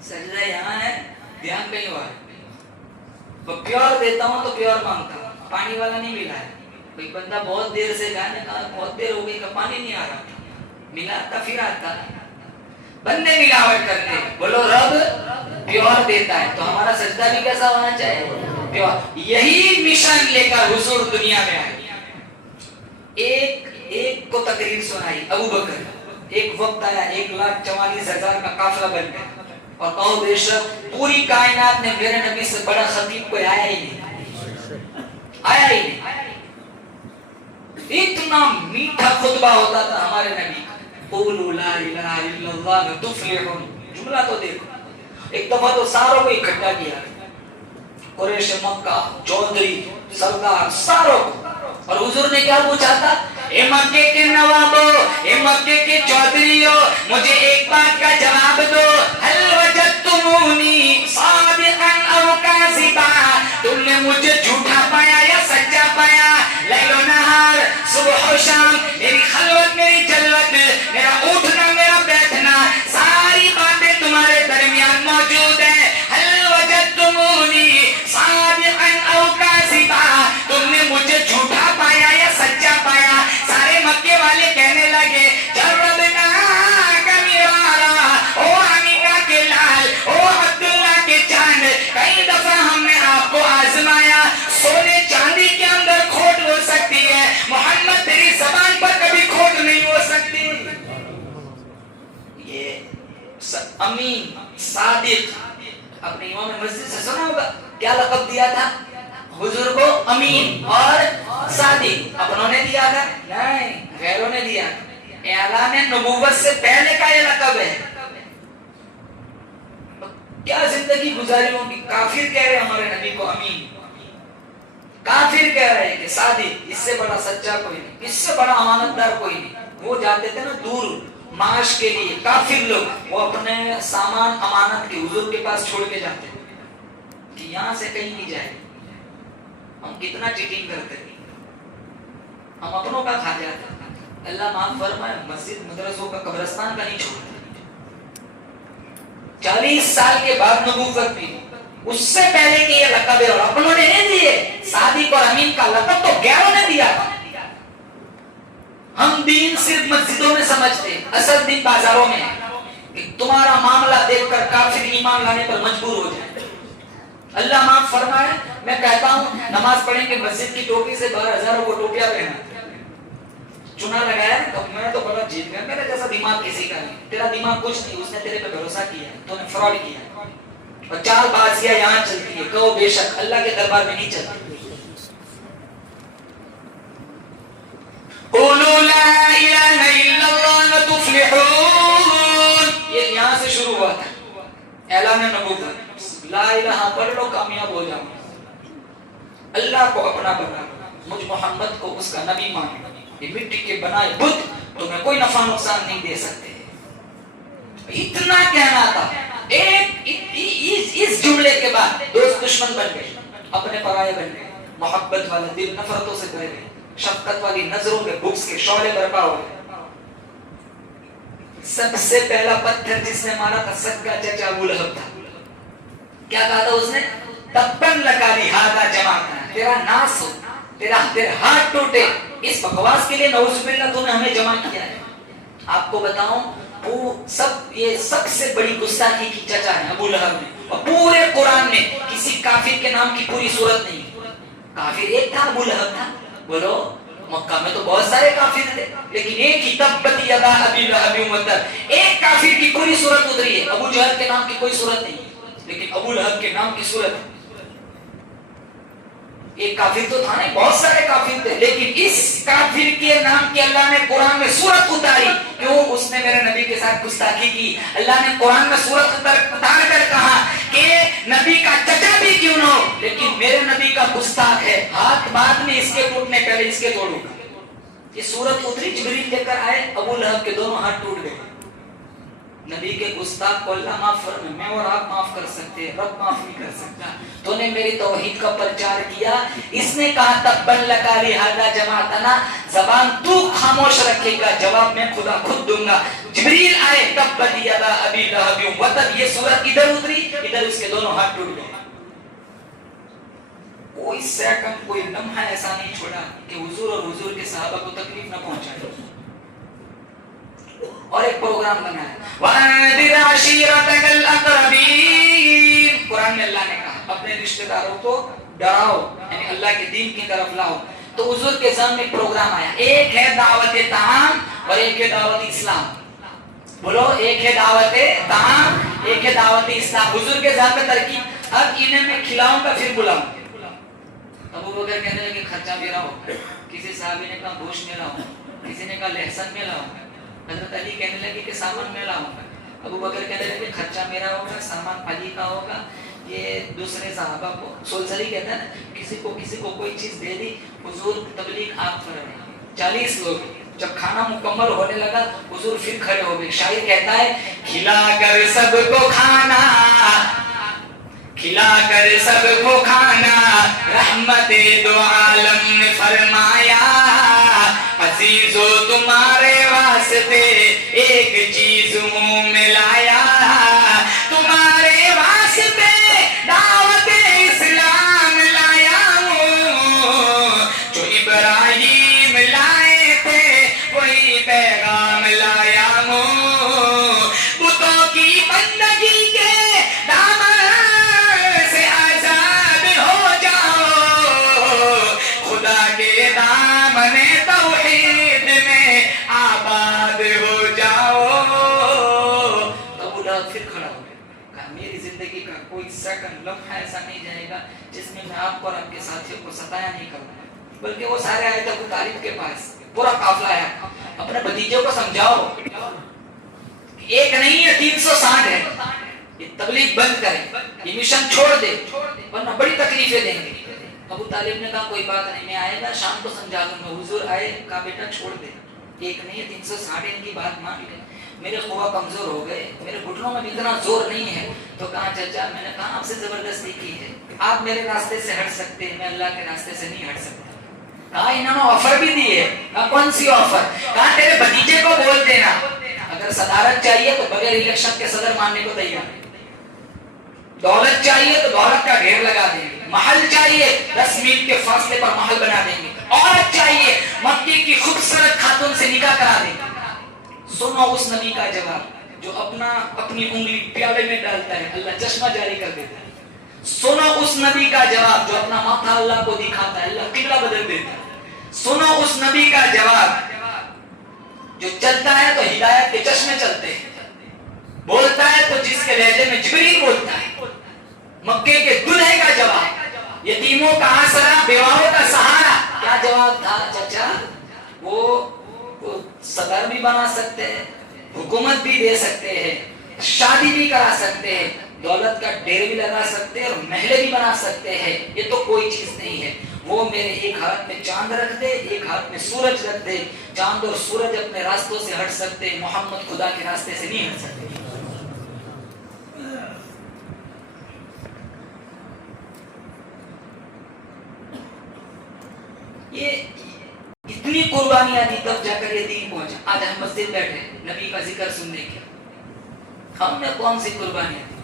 سجدہ یہاں ہے، دھیان کہیں اور ہے. پیور دیتا ہوں تو پیور مانگتا ہوں. پانی والا نہیں ملا ہے. کوئی بندہ بہت دیر سے جانے کہا بہت دیر ہو گئی کہ پانی نہیں آ رہا، ملاتا پھر آتا. بندے ملاوٹ کرتے، بولو رب پیور دیتا ہے تو ہمارا سجدہ بھی کیسا ہونا چاہیے؟ پیور. یہی مشن لے کر حضور دنیا میں آئے. ایک کو تقریر سنائی ابو بکر. ایک وقت آیا 1,44,000 کا قافلہ بن گیا اور کہو بے شک پوری کائنات میں میرے نبی سے بڑا خطیب کوئی آیا ہی نہیں، آیا ہی نہیں. اتنا میٹھا خطبہ ہوتا تھا ہمارے نبی کا. قولوا لا الہ الا اللہ تفلحون. جملہ تو دیکھو. ایک دفعہ تو ساروں کو اکٹھا کیا، قریش مکہ، چودھری، سردار، ساروں کو. اور حضور نے کیا پوچھا تھا؟ اے مکے کے نوابو، اے مکے کے چودھریو، مجھے ایک بات کا جواب دو. هل وجدتمونی صادقا او کاذبا. تم نے مجھے جھوٹا پایا یا سچا پایا؟ لیل و نہار، صبح و شام، میری خلوت، میری جلوت، میرا اٹھنا، میرا بیٹھنا، ساری باتیں تمہارے درمیان موجود ہیں. هل وجدتمونی صادقا او کاذبا. تم نے مجھے جھوٹا پایا یا سچا پایا؟ سارے مکے والے کہنے لگے جربنا کا میرارا، او امینہ کے لال، او عبداللہ کے چاند، کئی دفعہ ہم نے آپ کو آزمایا. سونے چاندی کے اندر کھوٹ ہو سکتی ہے، محمد تیری زبان پر کبھی کھوٹ نہیں ہو سکتی. یہ امین، صادق. اپنے امام مسجد سے سنا ہوگا کیا لقب دیا تھا حضور کو؟ امین اور صادق. اپنوں نے دیا تھا؟ نہیں، غیروں نے دیا. اعلان نبوت سے پہلے کا یہ لقب ہے. کیا زندگی گزاری ہوگی. کافر کہہ رہے ہمارے نبی کو امین، کافر کہہ رہے کہ صادق. اس سے بڑا سچا کوئی نہیں، اس سے بڑا امانتدار کوئی نہیں. وہ جاتے تھے نا دور معاش کے لیے، کافر لوگ، وہ اپنے سامان امانت کے حضور کے پاس چھوڑ کے جاتے کہ یہاں سے کہیں نہیں جائے. ہم کتنا چیٹنگ کرتے ہیں، ہم اپنوں کا کھا جاتے ہیں. اللہ معاف فرمائے، مسجد مدرسوں کا قبرستان کا نہیں چھوڑتے. 40 سال کے بعد نبوت دی، اس سے پہلے کہ یہ لقب ہے اور اپنوں نے نہیں دیے. صادق اور امین کا لقب تو غیروں نے دیا تھا. ہم دین صرف مسجدوں میں سمجھتے، اصل دین بازاروں میں ہے کہ تمہارا معاملہ دیکھ کر کافر ایمان لانے پر مجبور ہو جائے. اللہ معاف فرمائے، میں کہتا ہوں نماز پڑھیں کہ مسجد کی ٹوپی سے 12,000 کو ٹوپیاں پہنا، چنا لگایا تو میں تو بڑا جیت گیا، میرا جیسا دماغ کسی کا نہیں. تیرا دماغ کچھ نہیں، اس نے تیرے پہ بھروسہ کیا ہے، تو نے فراڈ کیا. اور چال بازیاں یہاں چلتی ہے، کہو بے شک اللہ کے دربار میں نہیں چلتی. قولوا لا الہ الا اللہ تفلحون، یہ یہاں سے شروع ہوا تھا اعلان نبوت. لا الہ پڑھ لو کامیاب ہو جاؤ. اللہ کو اپنا بنا، مجھ محمد کو اس کا نبی مان. یہ مٹی کے بنائے بت تمہیں کوئی نفع نقصان نہیں دے سکتے. اتنا کہنا تھا. اس جملے کے بعد دوست دشمن بن گئے، اپنے پرائے بن گئے، محبت والا دل نفرتوں سے بھر گئے، شفقت والی نظروں میں بغض کے شعلے برپا ہو گئے. سب سے پہلا پتھر جس نے مارا تھا سگا چچا ابو لہب تھا. کیا کہا تھا اس نے؟ تبن لکاری ہاتھا جمع کرنا، تیرا ناس ہو، تیرا ہاتھ ٹوٹے. اس بکواس کے لیے نعوذ باللہ تو نے ہمیں جمع کیا ہے. آپ کو بتاؤں وہ یہ سب سے بڑی گستاخی کی چچا ہے ابو لہب نے. اور پورے قرآن میں کسی کافر کے نام کی پوری صورت نہیں. کافر ایک تھا، ابو لہب تھا. بولو مکہ میں تو بہت سارے کافر تھے، لیکن ایک ہی تبت یدا ابی لہب وتب، ایک کافر کی پوری صورت اتری ہے. ابو جہل کے نام کی کوئی صورت نہیں، لیکن ابو لہب کے نام کی صورت ہے. ایک کافر تو تھا نہیں، بہت سارے کافر تھے، لیکن اس کافر کے نام کی اللہ نے قرآن میں صورت اتاری. کیوں؟ اس نے میرے نبی کے ساتھ گستاخی کی. اللہ نے قرآن میں صورت اتار کر کہا کہ نبی کا چچا بھی کیوں نہ ہو، لیکن میرے نبی کا گستاخ ہے، ہاتھ بعد میں اس کے ٹوٹنے پہلے اس کے توڑوں گا. یہ صورت اتری، جبریل لے کر آئے، ابو لہب کے دونوں ہاتھ ٹوٹ گئے. نبی کے گستاخ کو اللہ معاف فرمائے. میں اور آپ معاف کر سکتے ہیں، رب معاف نہیں کر سکتا. تو نے میری توحید کا پرچار کیا. اس نے کہا تبن لکا لہذا جماعتنا، زبان تو خاموش رکھے گا، جواب میں خدا خود دوں گا. جبریل آئے، تبت یدا ابی لہب وتب، یہ سورت ادھر اتری، ادھر اس کے دونوں ہاتھ ٹوٹ گئے. کوئی سیکنڈ، کوئی لمحہ ایسا نہیں چھوڑا کہ حضور اور حضور کے صحابہ کو تکلیف نہ پہنچائے. اور ایک پروگرام بنایا، وَأَنذِرْ عَشِيرَتَكَ الْأَقْرَبِينَ. قرآن میں اللہ نے کہا اپنے رشتہ داروں کو ڈراؤ، یعنی اللہ کے دین کی طرف لاؤ. تو حضور کے سامنے ایک پروگرام آیا. ایک ہے دعوت طعام اور ایک ہے دعوت اسلام. بولو، ایک ہے دعوت طعام، ایک ہے دعوت اسلام. حضور کے ذات میں ترکیب، اب انہیں میں کھلاؤں گا پھر بلاؤں. ابو بکر کہنے لگے خرچہ میرا ہوگا. کسی صحابی نے کہا گوشت میں لاؤں، کسی نے کہا لہسن میں لاؤں. حضرت علی کہنے لگے کہ سامان میں لاؤں گا. ابو بکر کہنے لگے خرچہ میرا ہوگا، سامان علی کا ہوگا. یہ دوسرے صحابہ کو سولسری کہتا ہے نا، کسی کو کوئی چیز دے دی. حضور تبلیغ آپ کر رہے ہیں، 40 لوگ. جب کھانا مکمل ہونے لگا حضور پھر کھڑے ہو گئے. شاعر کہتا ہے کھلا کر سب کو کھانا، کھلا کر سب کو کھانا، رحمت دو عالم نے فرمایا. عزیزو تمہارے واسطے ایک چیز منہ میں لایا، تمہارے واسطے دعوت اسلام لایا ہوں. جو ابراہیم لائے تھے وہی پیغام لایا ہوں. بتوں کی بندگی کے دامن سے آزاد ہو جاؤ، خدا کے دامن توحید میں آباد ہو جاؤ. ابو لہب پھر کھڑا ہو گیا، کہا میری زندگی کا کوئی سیکنڈ لمحہ ایسا نہیں جائے گا جس میں آپ اور آپ کے ساتھیوں کو ستایا نہیں کروں گا. بلکہ وہ سارے آئے تھے ابو طالب کے پاس، پورا قافلہ آیا. اپنے بھتیجے کو سمجھاؤ، ایک نہیں ہے 360 ہے. یہ تبلیغ بند کریں، یہ مشن چھوڑ دے ورنہ بڑی تکلیفیں دیں گے. ابو طالب نے کہا کوئی بات نہیں، میں آئے گا شام کو سمجھا دوں گا. حضور آئے، کہا بیٹا چھوڑ دے، ایک نہیں ہے 360 ان کی بات مان لے. میرے قوا کمزور ہو گئے، میرے گھٹنوں میں بھی اتنا زور نہیں ہے. تو کہا چچا، میں نے کہا آپ سے زبردستی کی ہے، آپ میرے راستے سے ہٹ سکتے ہیں، میں اللہ کے راستے سے نہیں ہٹ سکتا. کہا انہوں نے آفر بھی دی ہے. کہا کون سی آفر؟ کہا تیرے بھتیجے کو بول دینا اگر صدارت چاہیے تو بغیر الیکشن کے صدر ماننے کو تیار ہے. دولت چاہیے تو دولت کا ڈھیر لگا دیں گے، محل چاہیے 10 میل کے فاصلے پر محل بنا دیں گے، عورت چاہیے مکے کی خوبصورت خاتون سے نکاح کرا دیں گے۔ سنو اس نبی کا جواب جو اپنی انگلی پیالے میں ڈالتا ہے، اللہ چشمہ جاری کر دیتا ہے۔ سنو اس نبی کا جواب جو اپنا ماتھا اللہ کو دکھاتا ہے، اللہ قبلہ بدل دیتا ہے۔ سنو اس نبی کا جواب جو چلتا ہے تو ہدایت کے چشمے چلتے ہیں، بولتا ہے تو جس کے لہجے میں جبریل بولتا ہے۔ مکے کے دلہے کا جواب، یتیموں کا آسرا، بیواؤں کا سہارا، کیا جواب تھا چچا؟ وہ صدر بھی بنا سکتے ہیں، حکومت بھی دے سکتے ہیں، شادی بھی کرا سکتے ہیں، دولت کا ڈھیر بھی لگا سکتے ہیں اور محلے بھی بنا سکتے ہیں، یہ تو کوئی چیز نہیں ہے۔ وہ میرے ایک ہاتھ میں چاند رکھ دے، ایک ہاتھ میں سورج رکھ دے، چاند اور سورج اپنے راستوں سے ہٹ سکتے، محمد خدا کے راستے سے نہیں ہٹ سکتے۔ یہ اتنی قربانیاں دی تب جا کر یہ دین پہنچا۔ آج ہم مسجد بیٹھے نبی کا ذکر سننے کے، ہم نے کون سی قربانیاں دی؟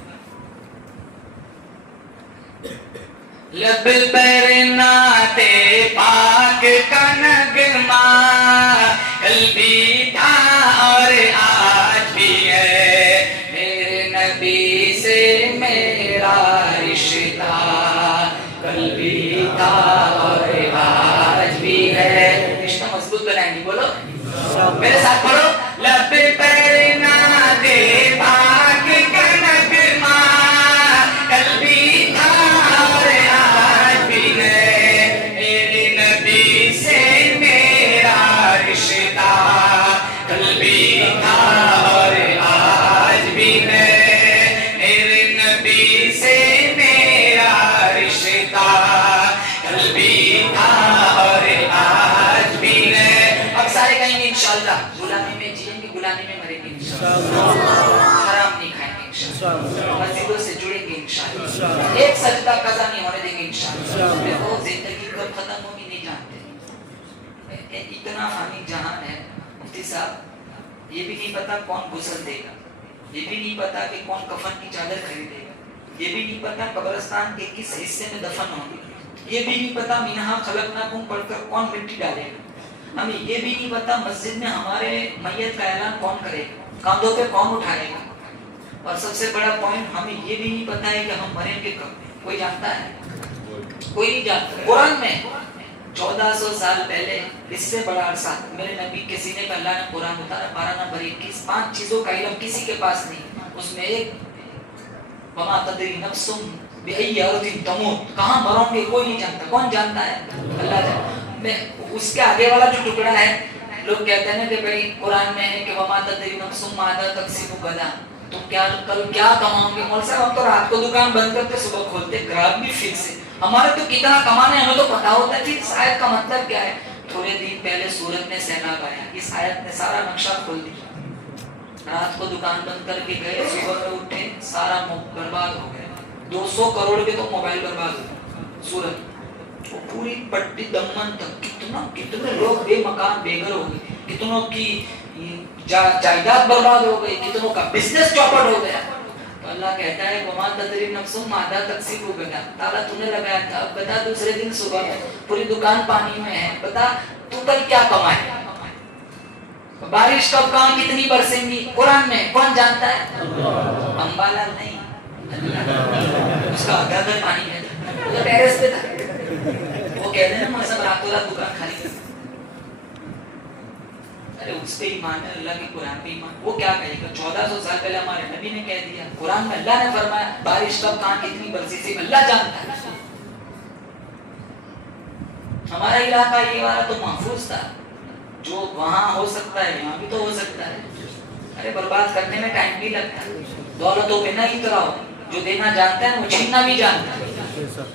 لب پر نعت پاک کا نغمہ کل بھی تھا اور آج بھی ہے، میرے نبی سے میرا رشتہ کل بھی تھا اور آج بھی ہے۔ رشتہ مضبوط بنائیں گے، بولو میرے ساتھ پڑھو، لب پر نعت پاک کا نغمہ کل بھی تھا اور آج بھی ہے، میرے نبی سے میرا رشتہ کل بھی تھا اور آج بھی ہے، میرے نبی سے میرا رشتہ کل بھی تھا اور آج بھی ہے۔ اب سارے کہیں گے انشاءاللہ غلامی میں جئیں گے، غلامی میں مریں گے انشاءاللہ، حرام نہیں کھائیں گے انشاءاللہ، مسجدوں سے جڑیں گے انشاءاللہ، ایک سجدہ قضا نہیں ہونے دیں گے انشاءاللہ۔ دیکھو زندگی کب ختم ہوگی نہیں جانتے، اتنا فانی جہان ہے مفتی صاحب، یہ بھی نہیں پتا کون غسل دے گا، یہ بھی نہیں پتا کہ کون کفن کی چادر خریدے گا، یہ بھی نہیں پتا قبرستان کے کس حصے میں دفن ہوگی، یہ بھی نہیں پتا منہا خلقناکم پڑھ کر کون مٹی ڈالے گا، ہمیں یہ بھی نہیں پتا مسجد میں ہمارے میت کا اعلان کون کرے گا، کاندھوں پہ کون اٹھائے گا، اور سب سے بڑا پوائنٹ ہمیں یہ بھی نہیں پتا ہے کہ ہم مریں گے کب۔ کوئی جانتا ہے؟ کوئی نہیں جانتا۔ قرآن میں 1400 سال پہلے اس سے بڑا عرصہ میرے نبی کے سینے پہ اللہ نے قرآن اتارا، 12 نمبر 21، 5 چیزوں کا علم کسی کے پاس نہیں، اس میں ایک وما تدری نفس بأی ارض تموت، کہاں مروں گے کوئی نہیں جانتا۔ کون جانتا ہے؟ اللہ جانتا۔ میں اس کے آگے والا جو ٹکڑا ہے، لوگ کہتے ہیں کہ بھائی قرآن میں ہے کہ وما تدری نفس ماذا تکسب غدا، تم کیا کل کیا کماؤ گے۔ مول صاحب ہم تو رات کو دکان بند کرتے صبح کھولتے، گراہک بھی فکس ہے، ہمارے تو کتنا کمانے ہمیں تو پتا ہوتا ہے۔ پھر اس آیت کا مطلب کیا ہے؟ تھوڑے دن پہلے سورت میں سیلاب آیا، اس آیت نے سارا نقشہ کھول دیا، رات کو دکان بند کر کے گئے، صبح میں اٹھے سارا برباد ہو گیا، 200 کروڑ کے تو موبائل برباد ہو گئے۔ سورت وہ پوری پٹی دمن تک کتنے لوگ بے مکان بے گھر ہو گئے، کتنوں کی جائیداد برباد ہو گئی، کتنوں کا بزنس چوپٹ ہو گیا۔ تو اللہ کہتا ہے وما تدری نفس ماذا تکسب غدا، تالا تو نے لگایا تھا، اب بتا دوسرے دن صبح میں پوری دکان پانی میں ہے، بتا تو کل کیا کمائے، بارش کب کہاں کتنی برسیں گی، قرآن میں کون جانتا ہے؟ امبالا نہیں، اللہ اس کا گھر گھر پانی ہے، وہ ٹیرس پہ تھا، وہ کہتے ہیں نا سب راتوں رات دکان خالی کر، ارے اس پہ ایمان ہے، اللہ کی قرآن پہ ایمان، وہ کیا کہے گا؟ 1400 سال پہلے ہمارے نبی نے کہہ دیا، قرآن میں اللہ نے فرمایا بارش کب کہاں کتنی برسی، صرف اللہ جانتا ہے۔ ہمارا علاقہ یہ والا تو محفوظ تھا، جو وہاں ہو سکتا ہے یہاں بھی تو ہو سکتا ہے، ارے برباد کرنے میں ٹائم بھی لگتا ہے، دولتوں پہ نہ اتراؤ، جو دینا جانتا ہے وہ چھیننا بھی جانتا ہے۔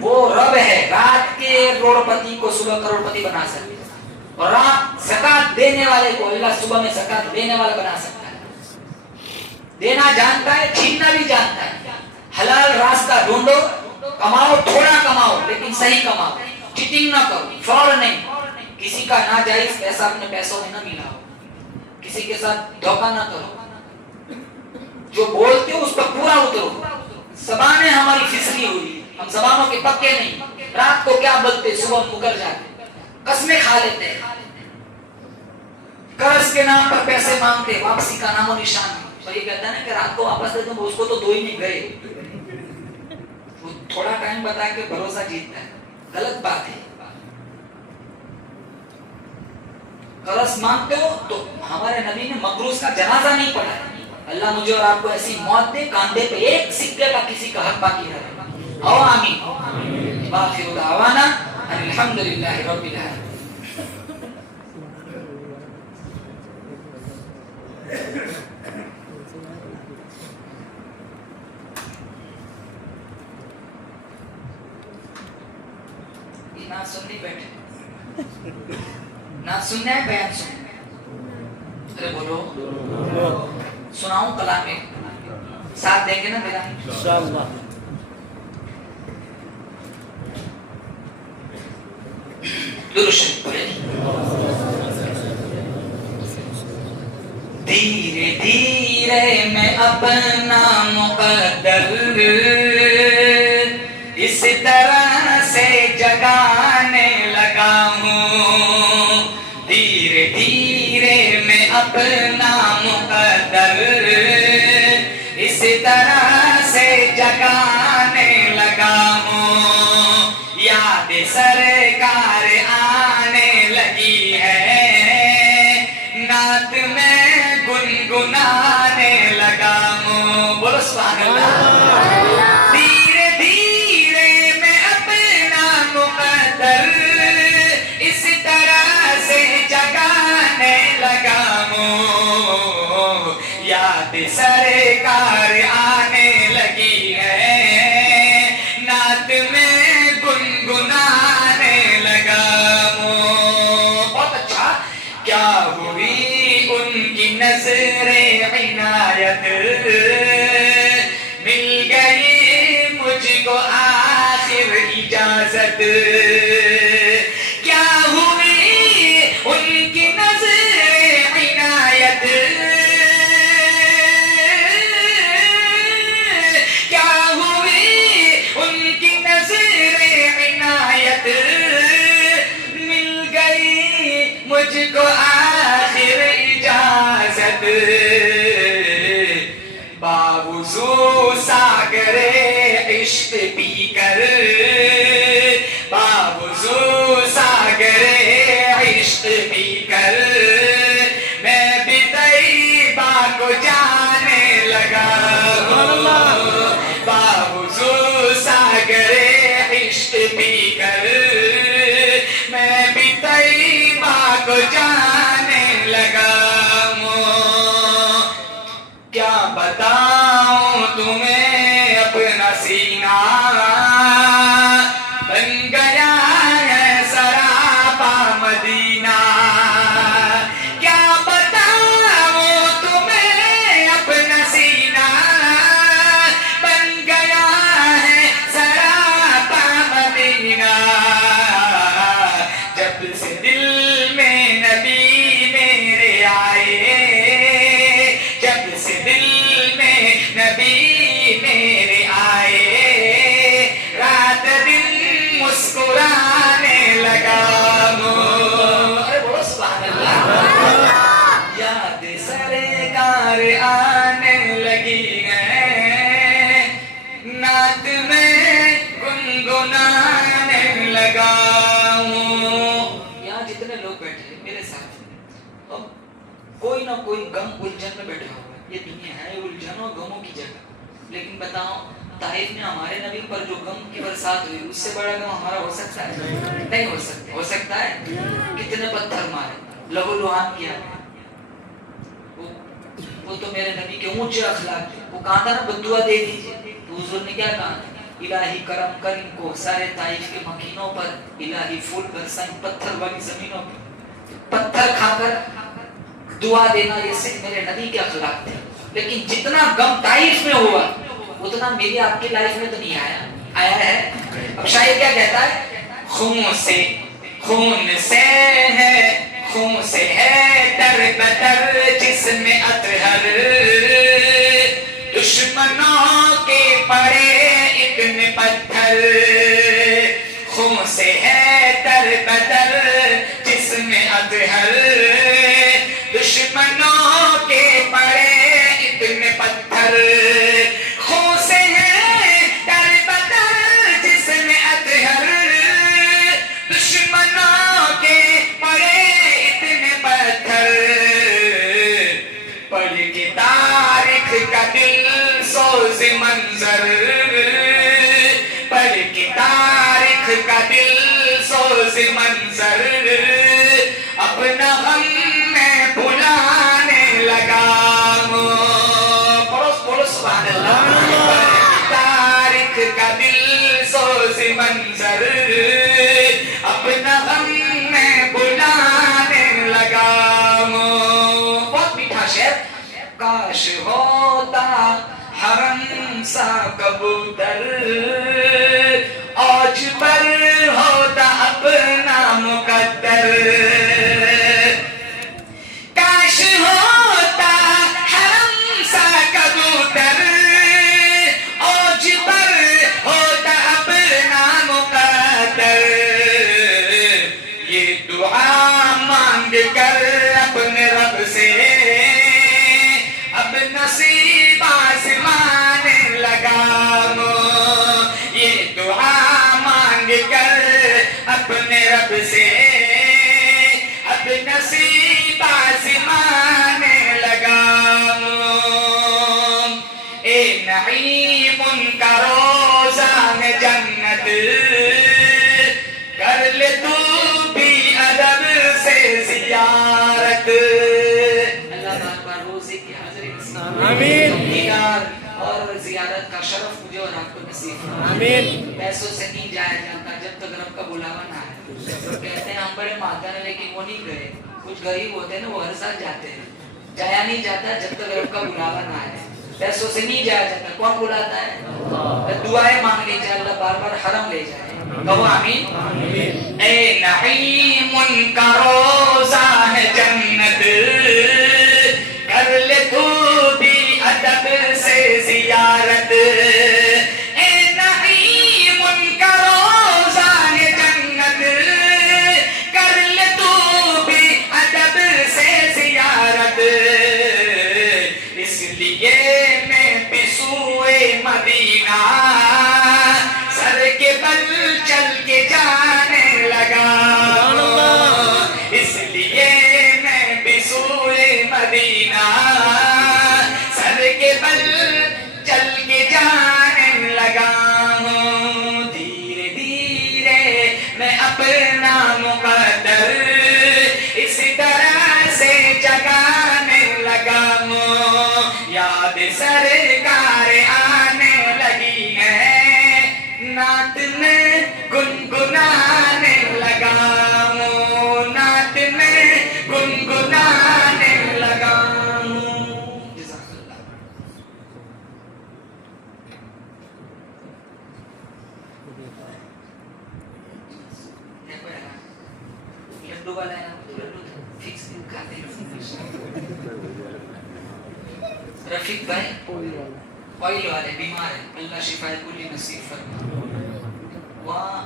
وہ رب ہے رات کے کروڑپتی کو صبح کروڑپتی بنا سکتا ہے، اور رات زکات دینے والے کو اللہ صبح میں زکات دینے والا بنا سکتا ہے، دینا جانتا ہے چھیننا بھی جانتا ہے۔ حلال راستہ ڈھونڈو، کماؤ، تھوڑا کماؤ لیکن صحیح کماؤ، چیٹنگ نہ کرو، فراڈ نہیں، کسی کا ناجائز پیسہ اپنے پیسوں میں نہ ملاؤ، کسی کے ساتھ دھوکہ نہ کرو۔ جو بولتے ہو اس پر پورا اترو. زبانیں ہماری پھسلی ہوئی, ہم زبانوں کے پکے نہیں. رات کو کیا بولتے, صبح مکر جاتے, قسمیں کھا لیتے ہیں, قرض کے نام پر پیسے مانگتے, واپسی کا نام و نشان نہیں. اور یہ کہتا ہے نا کہ رات کو واپس دے دوں, اس کو تو دو ہی نہیں گئے. وہ تھوڑا ٹائم بتا کے بھروسہ جیتتا ہے, غلط بات ہے. قرض مانگتے ہو تو ہمارے نبی نے مقروض کا جنازہ نہیں پڑھا. اللہ مجھے اور آپ کو ایسی موت دے, کاندھے پہ ایک سکے کا کسی کا حق باقی نہ رہے. او آمین. باخر دعوانا الحمدللہ رب العالمین. نہ سننی بیٹھے, نہ سننا ہے, بیان سننا ہے. ارے بولو, سناؤں کلام میں, ساتھ دیں گے نا میرا انشاءاللہ. درود شریف پڑھیں. دھیرے دھیرے میں اپنا مقدر اس طرح سے جگانے لگا ہوں. دھیرے دھیرے میں اپنا مقدر اس طرح سے جگانے لگا ہوں. یاد سرکار آنے لگی ہے, نعت میں گنگنانے لگا ہوں. بولو سبحان اللہ. دھیرے دھیرے میں اپنا مقدر اس طرح سے جگانے لگا ہوں. یاد سرکار آنے لگی ہے, نعت میں گنگنانے لگا ہوں. بہت اچھا. کیا ہوئی ان کی نظر عنایت, مل گئی مجھ کو آخر اجازت. کیا ہوئی ان کی نظر عنایت, کیا ہوئی ان کی نظر عنایت, مل گئی مجھ کو آخر اجازت. باوضو ساگر عشق پی کر, باوضو ساگر عشق پی کر میں بھی طیبہ کو جانے لگا ہوں. باوضو ساگر عشق پی کر میں بھی طیبہ کو جانے لگا ہوں. کیا بتاؤں تمہیں اپنا سینہ, بن گیا ہے سراپا مدینہ. کیا بتاؤں تمہیں اپنا سینہ, بن گیا ہے سراپا مدینہ. جب سے دل میں نبی میرے آئے, جب سے دل میں نبی میرے آئے, رات دن مسکرانے لگا ہوں. ارے بولو سبحان اللہ. یاد سرکار آنے لگی ہے, نعت میں گنگنانے لگا ہوں. یہاں جتنے لوگ بیٹھے ہیں میرے ساتھ, اب کوئی نہ کوئی غم الجھن میں بیٹھا ہوا ہے. یہ دنیا ہے الجھن اور غموں کی جگہ. لیکن بتاؤ, طائف میں ہمارے نبی پر جو غم کی برسات ہوئی, اس سے بڑا غم ہمارا ہو سکتا ہے؟ نہیں ہو سکتا. ہو سکتا ہے؟ کتنے پتھر مارے, لہو لہان کیا. وہ تو میرے نبی کے اونچے اخلاق تھے. وہ کہا تھا نا بدعا دے دیجیے, تو حضور نے کیا کہا تھا, الہی کرم کر ان کو سارے طائف کے مکینوں پر, الہی پھول برسا ان پتھر والی زمینوں پر. پتھر کھا کر دعا دینا, یہ صرف میرے نبی کے اخلاق تھے. لیکن جتنا غم طائف میں ہوا اتنا میری آپ کی لائف میں تو نہیں آیا ہے. اب شاعر کیا کہتا ہے, خون سے ہے, خون سے ہے در بدر جسم اطہر, دشمنوں کے پڑے اتنے پتھر خون سے ہے در بدر جسم اطہر دشمنوں کے پڑے اتنے پتھر خون سے ہے در بدر جسم اطہر دشمنوں کے پڑے اتنے پتھر پڑھ کے تاریخ کا دل سوز منظر پڑھ کے تاریخ کا دل سوز منظر اپنا غم میں بھلانے لگا پڑھو سبحان اللہ پڑھ کے تاریخ کا دل سوز منظر اپنا غم میں بھلانے لگا بہت میٹھا شعر کاش ہوتا حرم سا کبوتر اوج پر ہوتا اپنا مقدر کاش ہوتا حرم سا کبوتر اوج پر ہوتا اپنا مقدر یہ دعا مانگ کر اپنے رب سے اب نصیب آزمانے لگا یہ دعا مانگ کر اپنے رب سے اب نصیب آزمانے لگا اے نعیم کا روزہ میں جنت کر لے تو بھی ادب سے زیارت اللہ بار روزے کی حاضری دیدار اور زیارت کا شرف مجھے اور آپ کو نصیب فرمائے پیسوں سے نہیں جایا جاتا جب تک رب کا بلاوا نہ آئے کہتے ہیں ہم بڑے مادر ہیں لیکن وہ نہیں گئے کچھ غریب ہوتے ہیں نا وہ ہر سال جاتے ہیں جایا نہیں جاتا جب تک رب کا بلاوا نہ آئے پیسوں سے نہیں جایا جاتا کون بلاتا ہے دعائیں مانگ لی جائے اللہ بار بار حرم لے جائے کہو آمین اے نعیم کا روزہ ہے جنت کر لے تو بھی ادب سے زیارت اے نعیم کا روزہ ہے جنت کر لے تو بھی ادب سے زیارت اس لیے میں بسوئے مدینہ سر کے بل چل کے جانے لگا اس لیے میں بسوئے مدینہ سر کے بل چل کے جانے لگا دھیرے دھیرے میں اپنا مقدر اس طرح سے جگانے لگا یاد سرکار آنے لگی ہے نعت میں گنگنانے لگا نعت میں گنگنانے لگا جزاک اللہ لڈو والا ہے لڈو فکس کھاتے ہیں رفیق بھائی آئل والے بیمار ہیں اللہ شفائے کلی نصیب فرمائے وہاں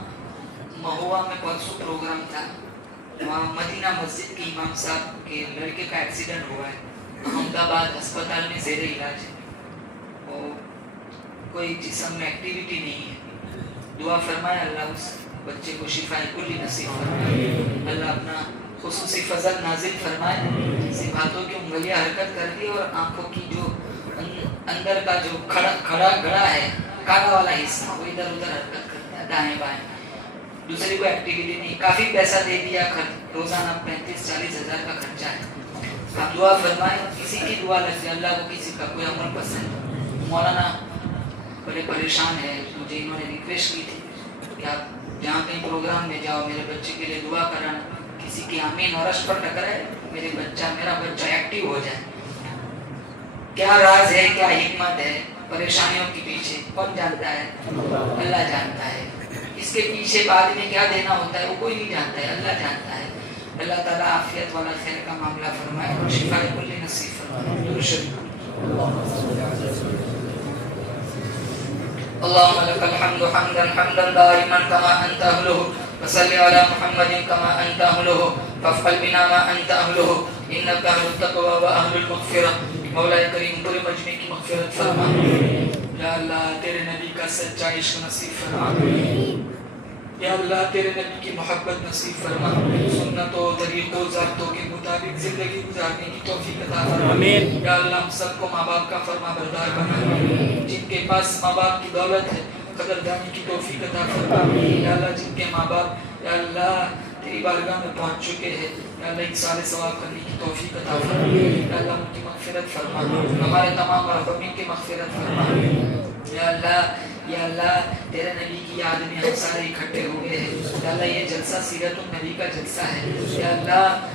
مہوا میں پرسوں پروگرام تھا وہاں مدینہ مسجد کے امام صاحب کے لڑکے کا ایکسیڈنٹ ہوا ہے احمد آباد اسپتال میں زیر علاج ہے اور کوئی جسم میں ایکٹیویٹی نہیں ہے دعا فرمائے اللہ اس بچے کو شفائے کلی نصیب فرمائے اللہ اپنا خصوصی فضل نازل فرمائے سے ہاتھوں کی انگلیاں حرکت کر دی اور آنکھوں کی جو اندر کا جو کھڑا گڑا ہے کالا والا حصہ وہ ادھر ادھر حرکت کرتا ہے دائیں بائیں دوسری کوئی ایکٹیویٹی نہیں کافی پیسہ دے دیا روزانہ 35-40 ہزار کا خرچہ ہے آپ دعا فرمائیں کسی کی دعا لگ جائے اللہ کو کسی کا کوئی عمل پسند مولانا بڑے پریشان ہے مجھے انہوں نے ریکویسٹ کی تھی کہ آپ جہاں کہیں پروگرام میں جاؤ میرے بچے کے لیے دعا کرانا کسی کی آمین اور عرش پر ٹکرائے میرا بچہ ایکٹیو ہو جائے کیا راز ہے کیا حکمت ہے پریشانیوں کے پیچھے کون جانتا ہے اللہ جانتا ہے اس کے پیچھے بعد میں کیا دینا ہوتا ہے وہ کوئی نہیں جانتا ہے اللہ جانتا ہے اللہ تعالیٰ عافیت والا خیر کا معاملہ فرمائے اور شفا کل نصیب فرمائے اللهم لك الحمد حمدا دائما كما أنت أهله وصل على محمد كما أنت أهله فافعل بنا ما أنت أهله إنك أهل التقوى وأهل المغفرة مولا کریم پورے مجمع کی مغفرت فرما یا اللہ تیرے نبی کا سچا عشق نصیب فرما یا اللہ تیرے نبی کی محبت نصیب فرما سنتوں طریقوں ضابطوں کے مطابق زندگی گزارنے کی توفیق عطا فرما یا اللہ ہم سب کو ماں باپ کا فرما بردار بنا جن کے پاس ماں باپ کی دولت ہے قدردانی کی توفیق عطا فرما یا اللہ جن کے ماں باپ یا اللہ تیری بارگاہ میں پہنچ چکے ہیں یا اللہ اکثار ثواب کرنے کی توفیق عطا فرما یا اللہ ان کی مغفرت فرما ہمارے تمام مرحومین کی مغفرت فرما یا اللہ تیرے نبی کی یاد میں ہم سارے اکٹھے ہوئے ہیں یا اللہ یہ جلسہ سیرت النبی کا جلسہ ہے یا اللہ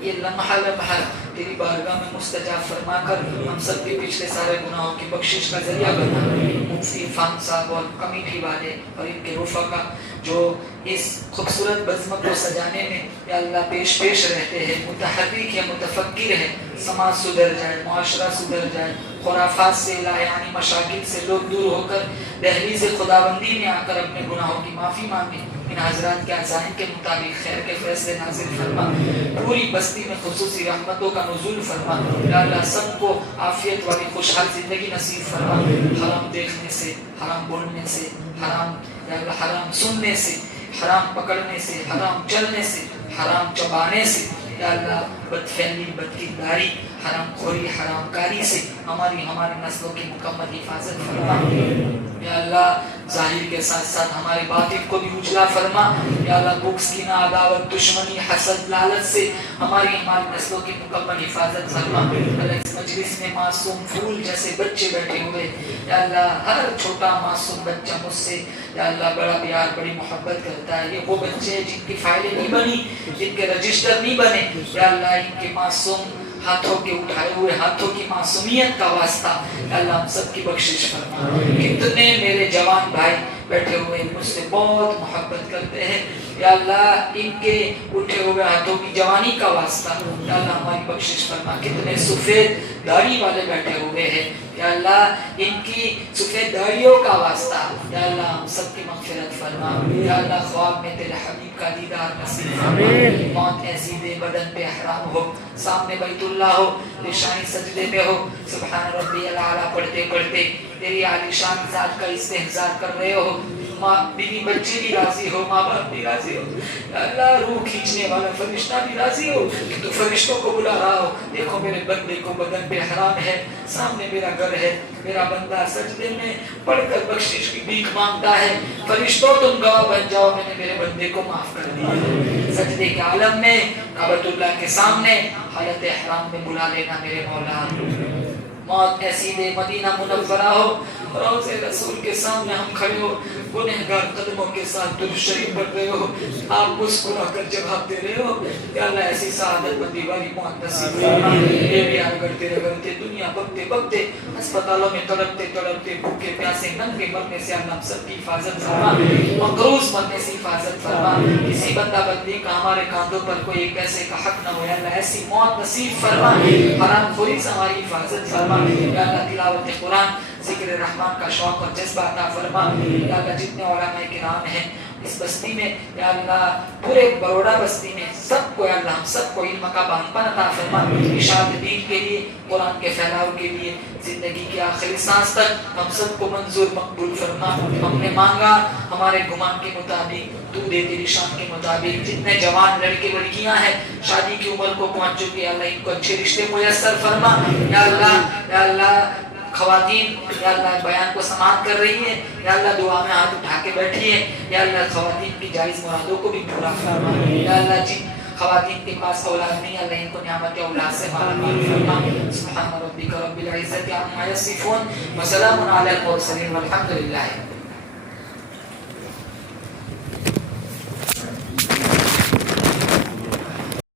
یہ لمحہ تیری بارگاہ میں مستجاب فرما کر ہم سب کے پچھلے سارے گناہوں کی بخشش کا ذریعہ بنا مفتی عرفان صاحب اور کمیٹی والے اور ان کے رفقا جو اس خوبصورت بزم کو سجانے میں یا اللہ پیش رہتے ہیں متحرک یا متفکر ہیں سماج سدھر جائے معاشرہ سدھر جائے خرافات سے لایعنی مشاکل سے لوگ دور ہو کر دہلیز خداوندی میں آ کر اپنے گناہوں کی معافی مانگیں ان حضرات کے عزائم کے مطابق خیر کے فیصلے نازل فرما پوری بستی میں خصوصی رحمتوں کا نزول فرما یا اللہ سب کو عافیت والی خوشحال زندگی نصیب فرما حرام دیکھنے سے حرام بولنے سے حرام سننے سے حرام پکڑنے سے حرام چلنے سے حرام چبانے سے یا اللہ بدفعلی بدکرداری حرام خوری حرام کاری سے ہماری نسلوں کی مکمل حفاظت فرما یا اللہ ظاہر کے ساتھ ساتھ ہمارے باطن کو بھی اجلا فرما یا اللہ بغض کینہ عداوت دشمنی حسد لالچ سے ہماری نسلوں کی مکمل حفاظت فرما اللہ اس مجلس میں معصوم پھول جیسے بچے بیٹھے ہوئے یا اللہ ہر چھوٹا معصوم بچہ مجھ سے یا اللہ بڑا پیار بڑی محبت کرتا ہے یہ وہ بچے جن کی فائلیں نہیں بنی جن کے رجسٹر نہیں بنے یا اللہ ان کے معصوم ہاتھوں کے اٹھائے ہوئے ہاتھوں کی معصومیت کا واسطہ یا اللہ ہم سب کی بخشش فرما کتنے میرے جوان بھائی بیٹھے ہوئے مجھ سے بہت محبت کرتے ہیں یا اللہ ان کے اٹھے ہوئے ہاتھوں کی جوانی کا واسطہ یا اللہ ہماری بخشش فرما کتنے سفید داڑھی والے بیٹھے ہوئے ہیں یا اللہ ان کی سفید داڑھیوں کا واسطہ یا اللہ ہم سب کی مغفرت فرما یا اللہ خواب میں تیرے حبیب کا دیدار نصیب فرما موت ایسی دے بدن پہ احرام ہو سامنے بیت اللہ ہو نشانی سجدے میں ہو سبحان ربی العالی پڑھتے پڑھتے تیری عالی شان ذات کا استحضار کر رہے ہو ماں بیوی بچے بھی راضی ہو ماں باپ بھی راضی ہو یا اللہ روح کھینچنے والا فرشتہ بھی راضی ہو کہ تو فرشتوں کو بلا رہا ہو دیکھو میرے بندے کو بدن پہ حرام ہے سامنے میرا گھر ہے میرا بندہ سجدے میں پڑھ کر بخشش کی بھیک مانگتا ہے فرشتوں تم گواہ بن جاؤ میں نے میرے بندے کو معاف کر دیا سجدے کے عالم میں کعبۃ اللہ کے سامنے حالت احرام میں بلا لینا میرے مولا موت ایسی دے مدینہ منورہ ہو روضہ رسول کے سامنے ہم کھڑے ہو گنہگار قدموں کے ساتھ درود شریف پڑھ رہے ہو آپ مسکرا کر جواب دے رہے ہو یا اللہ ایسی سعادت مندی والی موت نصیب فرما یہ بھی آگے تیرے گھرتے دنیا بکتے بکتے اسپتالوں میں تڑپتے تڑپتے بھوکے پیاسے ننگے مرنے سے اللہ ہم سب کی حفاظت فرما مقروض مرنے سے حفاظت فرما کسی بندہ بندی کا ہمارے کاندھوں پر کوئی ایک پیسے کا حق نہ ہو یا اللہ ایسی موت نصیب فرما حرام خوری سے ہماری حفاظت فرما یا اللہ تلاوت قرآن ذکر رحمان کا شوق اور جذبہ عطا فرما یا اللہ جتنے علماء کرام ہیں اس بستی میں یا اللہ پورے بروڑا بستی میں سب کو یا اللہ ہم سب کو علم کا بانپن عطا فرما اشاعت دین کے لیے قرآن کے پھیلاؤ کے لیے زندگی کی آخری سانس تک ہم سب کو منظور مقبول فرما ہم نے مانگا ہمارے گمان کے مطابق تو دے تیری شان کے مطابق جتنے جوان لڑکے لڑکیاں ہیں شادی کی عمر کو پہنچ چکے یا اللہ ان کو اچھے رشتے میسر فرما یا اللہ خواتین یا اللہ بیان کو سماعت کر رہی ہے یا اللہ دعا میں ہاتھ اٹھا کے بیٹھی ہے یا اللہ خواتین کی جائز مرادوں کو بھی پورا فرما یا اللہ جن خواتین کے پاس اولاد نہیں اللہ ان کو نعمت اولاد سے مالا مال فرما سبحان ربک رب العزت عما یصفون وسلام علی المرسلین والحمد للہ